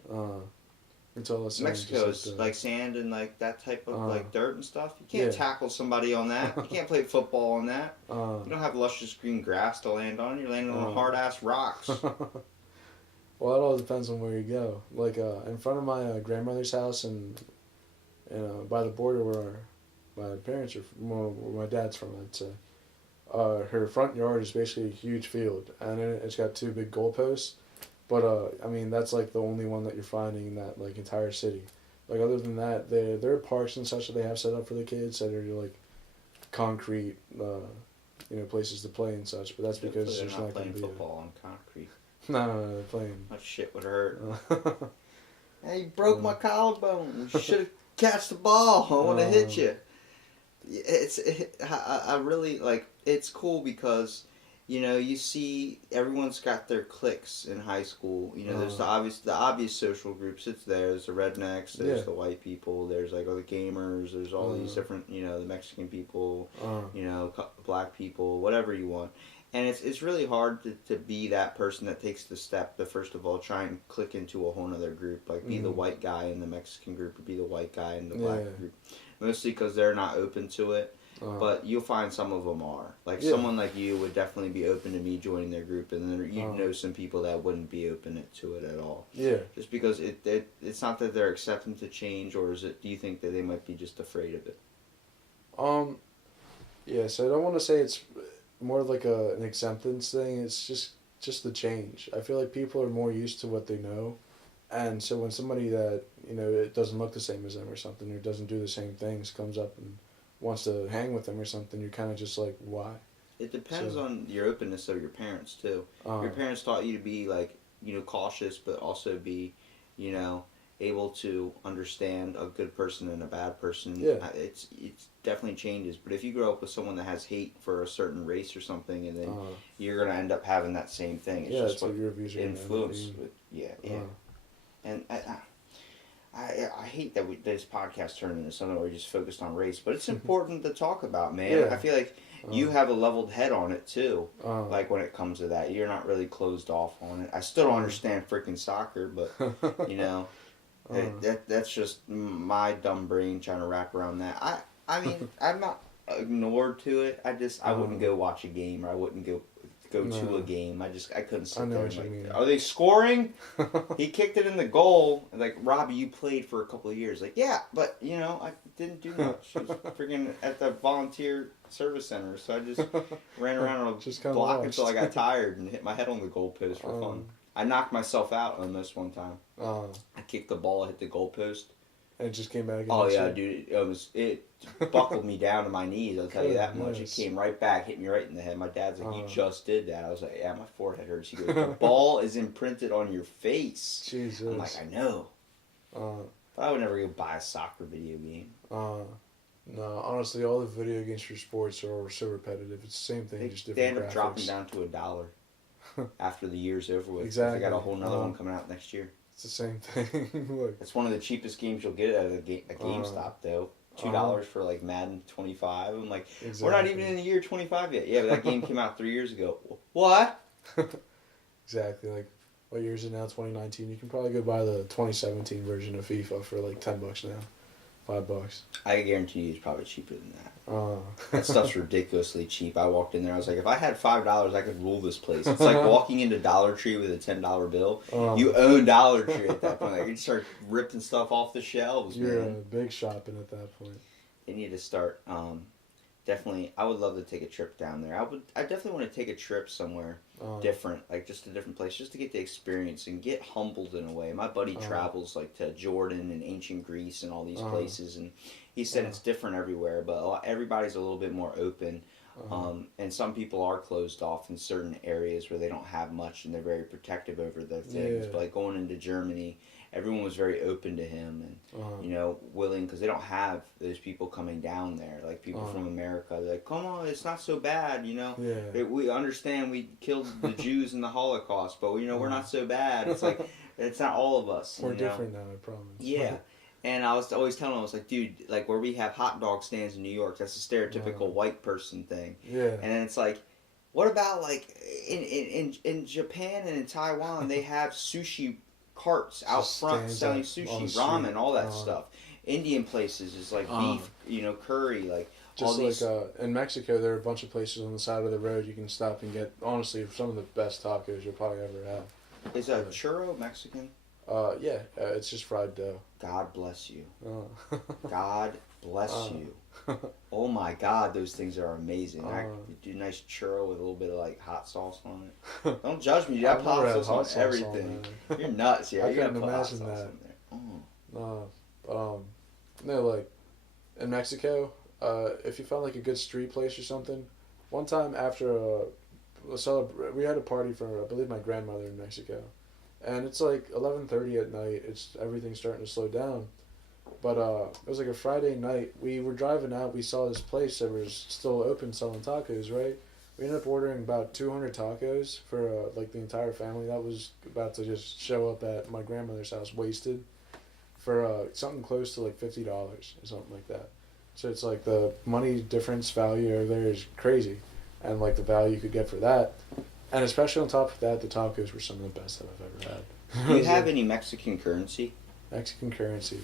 Until Mexico's like sand and like that type of like dirt and stuff. You can't Yeah. tackle somebody on that. You can't play football on that. Uh, You don't have luscious green grass to land on. You're landing on hard ass rocks. well, it all depends on where you go. Like in front of my grandmother's house and by the border where my parents are, where my dad's from, I'd say. Her front yard is basically a huge field, and it's got two big goalposts. But I mean, that's like the only one that you're finding in that like entire city. Like other than that, there are parks and such that they have set up for the kids that are like concrete, places to play and such. But that's because they're there's not not going playing to be football on concrete. No, they're playing. That shit would hurt. Hey, you broke my collarbone. You should have catched the ball. I want to hit you. I really like. It's cool because, you see everyone's got their cliques in high school. There's the obvious social groups. It's there. There's the rednecks. There's the white people. There's like all the gamers. There's all these different. The Mexican people. Black people. Whatever you want. And it's really hard to be that person that takes the step to first of all try and click into a whole other group. Like be the white guy in the Mexican group or be the white guy in the black group. Mostly because they're not open to it. But you'll find some of them are. Like someone like you would definitely be open to me joining their group, and then you know some people that wouldn't be open to it at all. Yeah. Just because it's not that they're accepting to change, or do you think that they might be just afraid of it? Yeah. So I don't want to say it's more like an acceptance thing. It's just the change. I feel like people are more used to what they know, and so when somebody that it doesn't look the same as them or something, or doesn't do the same things, comes up and wants to hang with them or something, you're kind of just like, why? It depends on your openness of your parents too. Your parents taught you to be like cautious, but also be able to understand a good person and a bad person. Yeah. It's definitely changes. But if you grow up with someone that has hate for a certain race or something, and then you're gonna end up having that same thing. It's just what your views are influence. And I hate that this podcast turned into something where we just focused on race, but it's important to talk about, man. Yeah. I feel like you have a leveled head on it too. Like when it comes to that, you're not really closed off on it. I still don't understand freaking soccer, but that's just my dumb brain trying to wrap around that. I mean, I'm not ignored to it. I wouldn't go watch a game, or I wouldn't go to a game. I couldn't sit there and like, are they scoring? He kicked it in the goal. Like, Robbie, you played for a couple of years. Like, yeah, but I didn't do much. I was freaking at the volunteer service center, so I just ran around on a block until I got tired and hit my head on the goalpost for fun. I knocked myself out on this one time. I kicked the ball, hit the goalpost. And it just came back. Oh yeah, dude! It buckled me down to my knees. I'll tell you that much. It came right back, hit me right in the head. My dad's like, "You just did that." I was like, "Yeah, my forehead hurts." He goes, "The ball is imprinted on your face." Jesus. I'm like, "I know." But I would never go buy a soccer video game. No, honestly, all the video games for sports are so repetitive. It's the same thing, just different. They end up graphics. dropping down to $1 after the year's over with. Exactly. They got a whole nother one coming out next year. It's the same thing. Look. It's one of the cheapest games you'll get at a GameStop, though. $2 for like Madden 25. I'm like, we're not even in the year 25 yet. Yeah, but that game came out 3 years ago. What? Exactly. Like, what year is it now? 2019. You can probably go buy the 2017 version of FIFA for like $10 now. $5. I guarantee you it's probably cheaper than that. That stuff's ridiculously cheap. I walked in there. I was like, if I had $5, I could rule this place. It's like walking into Dollar Tree with a $10 bill. You own Dollar Tree at that point. Like, you start ripping stuff off the shelves. You're man. big shopping at that point. They need to start. Definitely, I would love to take a trip down there. I definitely want to take a trip somewhere different, like just a different place, just to get the experience and get humbled in a way. My buddy travels like to Jordan and ancient Greece and all these places, and he said it's different everywhere, but everybody's a little bit more open. And some people are closed off in certain areas where they don't have much and they're very protective over their things. Yeah. But like going into Germany, everyone was very open to him and you know, willing, because they don't have those people coming down there, like people from America. They're like, come on, it's not so bad, you know. We understand we killed the Jews in the Holocaust, but you know, we're not so bad. It's like it's not all of us. We're different now, I promise. Yeah. And I was always telling him, I was like, dude, like where we have hot dog stands in New York, that's a stereotypical white person thing. Yeah. And then it's like, what about like in Japan and in Taiwan, they have sushi carts out front selling sushi, ramen, all that stuff. Indian places is like beef, you know, curry, like just all these. Like in Mexico, there are a bunch of places on the side of the road you can stop and get, honestly, some of the best tacos you'll probably ever have. Is a churro Mexican? Yeah, it's just fried dough. God bless you. God bless you. Oh my God, those things are amazing. I do a nice churro with a little bit of like hot sauce on it. Don't judge me, you got hot sauce on everything. You're nuts, yeah. I you couldn't got imagine that. No, like in Mexico, if you found like a good street place or something, one time after we had a party for I believe my grandmother in Mexico. And it's like 11:30 at night. Everything's starting to slow down, but it was like a Friday night. We were driving out. We saw this place that was still open selling tacos. Right. We ended up ordering about 200 tacos for like the entire family. That was about to just show up at my grandmother's house, wasted, for something close to like $50 or something like that. So it's like the money difference value over there is crazy, and like the value you could get for that. And especially on top of that, the tacos were some of the best that I've ever had. Do you have any Mexican currency? Mexican currency?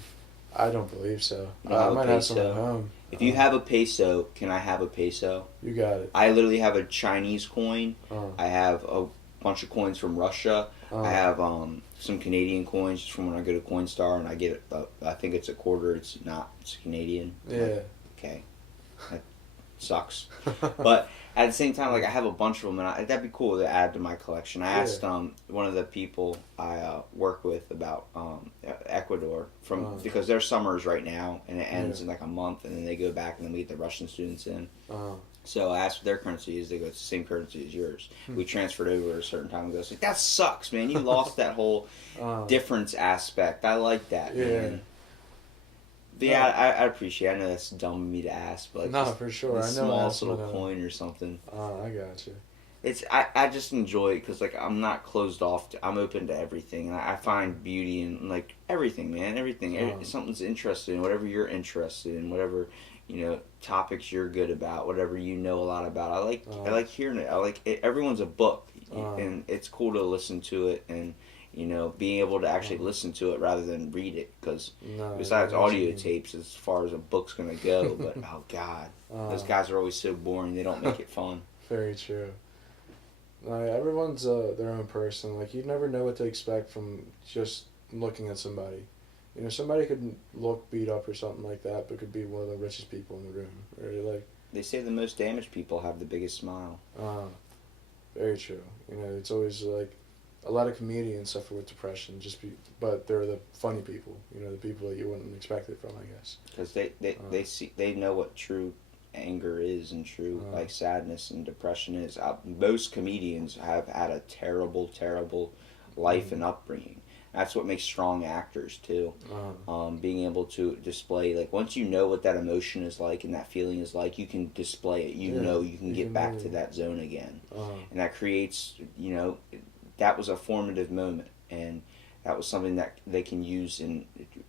I don't believe so. I might have some at home. If you have a peso, can I have a peso? You got it. I literally have a Chinese coin. I have a bunch of coins from Russia. I have some Canadian coins just from when I go to Coinstar, and I get I think it's a quarter. It's not. It's Canadian. Yeah. Okay. That sucks. But at the same time, like I have a bunch of them, and that'd be cool to add to my collection. I asked one of the people I work with about Ecuador because their summer's right now, and it ends in like a month, and then they go back and then we get the Russian students in. So I asked what their currency is. They go, it's the same currency as yours. We transferred over a certain time ago. It's like, that sucks, man. You lost that whole difference aspect. I like that, man. But yeah, I appreciate it. I know that's dumb of me to ask, but no, for sure. A small little coin or something. I got you. I just enjoy it because like I'm not closed off. I'm open to everything, and I find beauty in like everything, man. Everything. Something's interested in, whatever you're interested in, whatever topics you're good about, whatever you know a lot about. I like hearing it. I like it. Everyone's a book, and it's cool to listen to it and. Being able to actually listen to it rather than read it, because besides audio tapes, as far as a book's going to go, but oh god, those guys are always so boring, they don't make it fun. Very true. Everyone's their own person. Like, you never know what to expect from just looking at somebody. Somebody could look beat up or something like that, but could be one of the richest people in the room. Or they say the most damaged people have the biggest smile. Very true. It's always like a lot of comedians suffer with depression, but they're the funny people. The people that you wouldn't expect it from, I guess. Because they know what true anger is and true like sadness and depression is. Most comedians have had a terrible, terrible life and upbringing. That's what makes strong actors too. Being able to display, like, once you know what that emotion is like and that feeling is like, you can display it. You can get back to that zone again, and that creates that was a formative moment, and that was something that they can use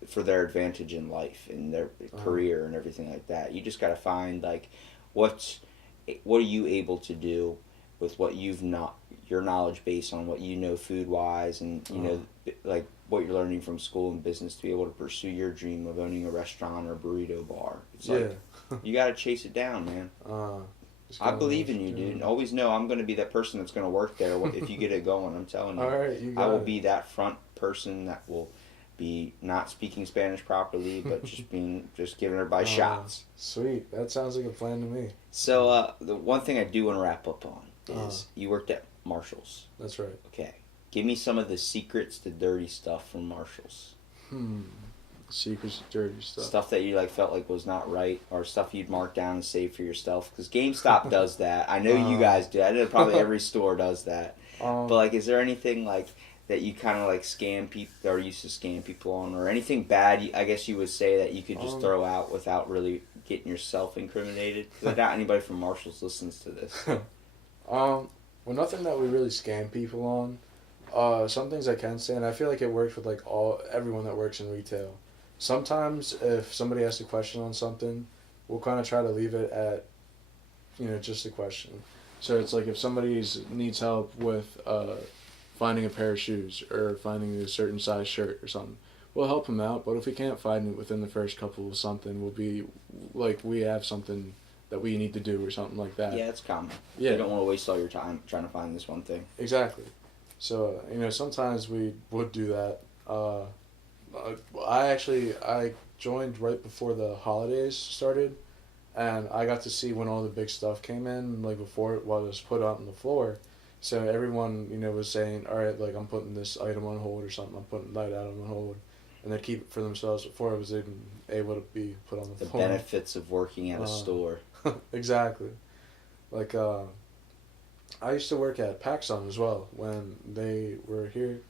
for their advantage in life, in their career and everything like that. You just got to find, like, what are you able to do with what your knowledge base on what food wise, and like what you're learning from school and business, to be able to pursue your dream of owning a restaurant or a burrito bar. It's like you got to chase it down, man. I believe in you, dude. Always know I'm going to be that person that's going to work there if you get it going. I'm telling you. All right, you got I will be that front person that will be not speaking Spanish properly, but just giving everybody shots. Sweet. That sounds like a plan to me. So the one thing I do want to wrap up on is you worked at Marshalls. That's right. Okay. Give me some of the secrets to dirty stuff from Marshalls. Secrets of dirty stuff. Stuff that you like felt like was not right, or stuff you'd mark down and save for yourself. Because GameStop does that. I know you guys do. I know probably every store does that. But like, is there anything like that you kind of like scam people or used to scam people on, or anything bad? I guess you would say that you could just throw out without really getting yourself incriminated. Because I doubt anybody from Marshalls listens to this. Well, nothing that we really scam people on. Some things I can say, and I feel like it works with like everyone that works in retail. Sometimes if somebody asks a question on something, we'll kind of try to leave it at, just a question. So it's like if somebody needs help with finding a pair of shoes or finding a certain size shirt or something, we'll help them out. But if we can't find it within the first couple of something, we'll be like, we have something that we need to do or something like that. Yeah, it's common. Yeah. You don't want to waste all your time trying to find this one thing. Exactly. So, sometimes we would do that. I joined right before the holidays started, and I got to see when all the big stuff came in, like before it was put out on the floor. So everyone, was saying, all right, like I'm putting this item on hold or something, I'm putting that item on hold, and they'd keep it for themselves before it was even able to be put on the floor. The benefits of working at a store. Exactly. Like, I used to work at PacSun as well when they were here,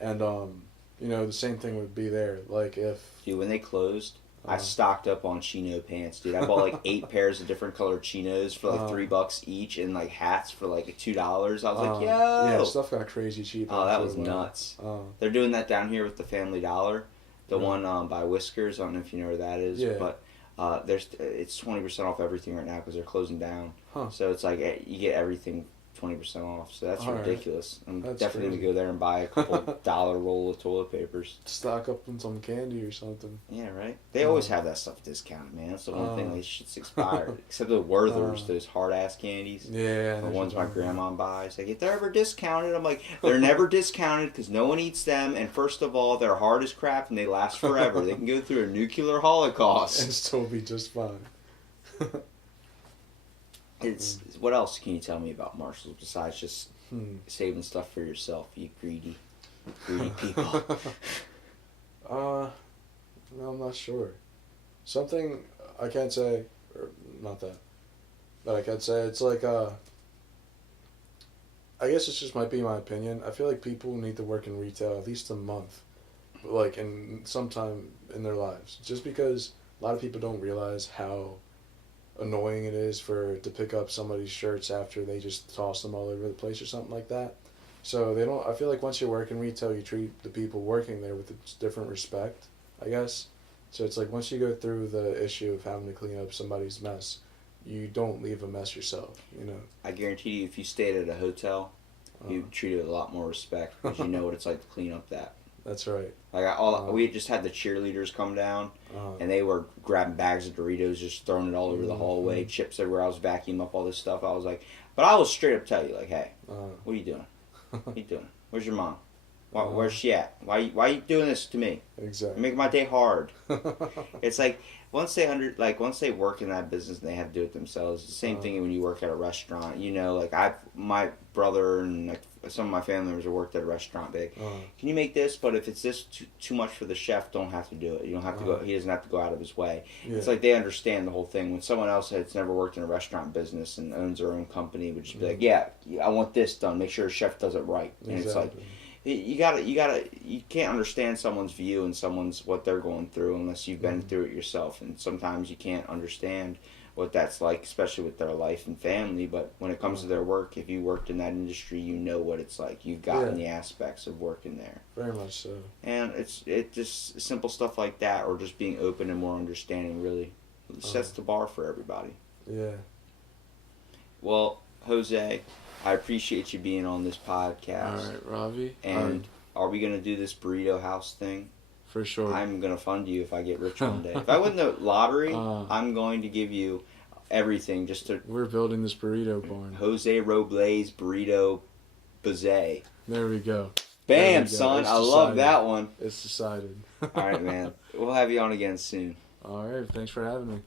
and the same thing would be there. Like Dude, when they closed, I stocked up on chino pants, dude. I bought like 8 pairs of different colored chinos for like $3 each, and like hats for like $2. I was like, yo! Yeah, stuff got crazy cheap. Oh, that was nuts. They're doing that down here with the Family Dollar, the one by Whiskers. I don't know if you know where that is, but it's 20% off everything right now because they're closing down. Huh. So it's like you get everything 20% off, so that's ridiculous. I'm That's definitely crazy. going to go there and buy a couple $1 roll of toilet papers. Stock up on some candy or something. Yeah, right? They always have that stuff discounted, man. That's the one thing they shit's expired. Except the Werther's, those hard-ass candies. Yeah. The ones my grandma buys. Like, if they're ever discounted, I'm like, they're never discounted because no one eats them, and first of all, they're hard as crap and they last forever. They can go through a nuclear holocaust. And still be just fine. What else can you tell me about Marshalls besides just saving stuff for yourself, you greedy people? No, I'm not sure. Something I can't say, or not that, but I can say it's like I guess it just might be my opinion. I feel like people need to work in retail at least a month, like in sometime in their lives, just because a lot of people don't realize how annoying it is to pick up somebody's shirts after they just toss them all over the place or something like that. So I feel like once you work in retail, you treat the people working there with a different respect, I guess. So it's like once you go through the issue of having to clean up somebody's mess, you don't leave a mess yourself, I guarantee you, if you stayed at a hotel, you'd treat it with a lot more respect because you know what it's like to clean up that. That's right. Like we just had the cheerleaders come down, and they were grabbing bags of Doritos, just throwing it all over the hallway, chips everywhere. I was vacuuming up all this stuff. I was like, but I will straight up tell you, like, hey, what are you doing? What are you doing? Where's your mom? Where's she at? Why are you doing this to me? Exactly. You make my day hard. It's like once they work in that business and they have to do it themselves. It's the same thing when you work at a restaurant. My brother and like some of my family members have worked at a restaurant. Big. Can you make this? But if it's this too much for the chef, don't have to do it. You don't have to go. He doesn't have to go out of his way. Yeah. It's like they understand the whole thing. When someone else that's never worked in a restaurant business and owns their own company would just be like, yeah, I want this done. Make sure a chef does it right. And it's like. You can't understand someone's view and what they're going through unless you've been through it yourself. And sometimes you can't understand what that's like, especially with their life and family. But when it comes to their work, if you worked in that industry, you know what it's like. You've gotten the aspects of working there. Very much so. And it just simple stuff like that, or just being open and more understanding, really sets the bar for everybody. Yeah. Well, Jose, I appreciate you being on this podcast. All right, Ravi. And are we going to do this burrito house thing? For sure. I'm going to fund you if I get rich one day. If I win the lottery, I'm going to give you everything just to... We're building this burrito barn. Jose Robles Burrito Bazet. There we go. Bam, son. I love that one. It's decided. All right, man. We'll have you on again soon. All right. Thanks for having me.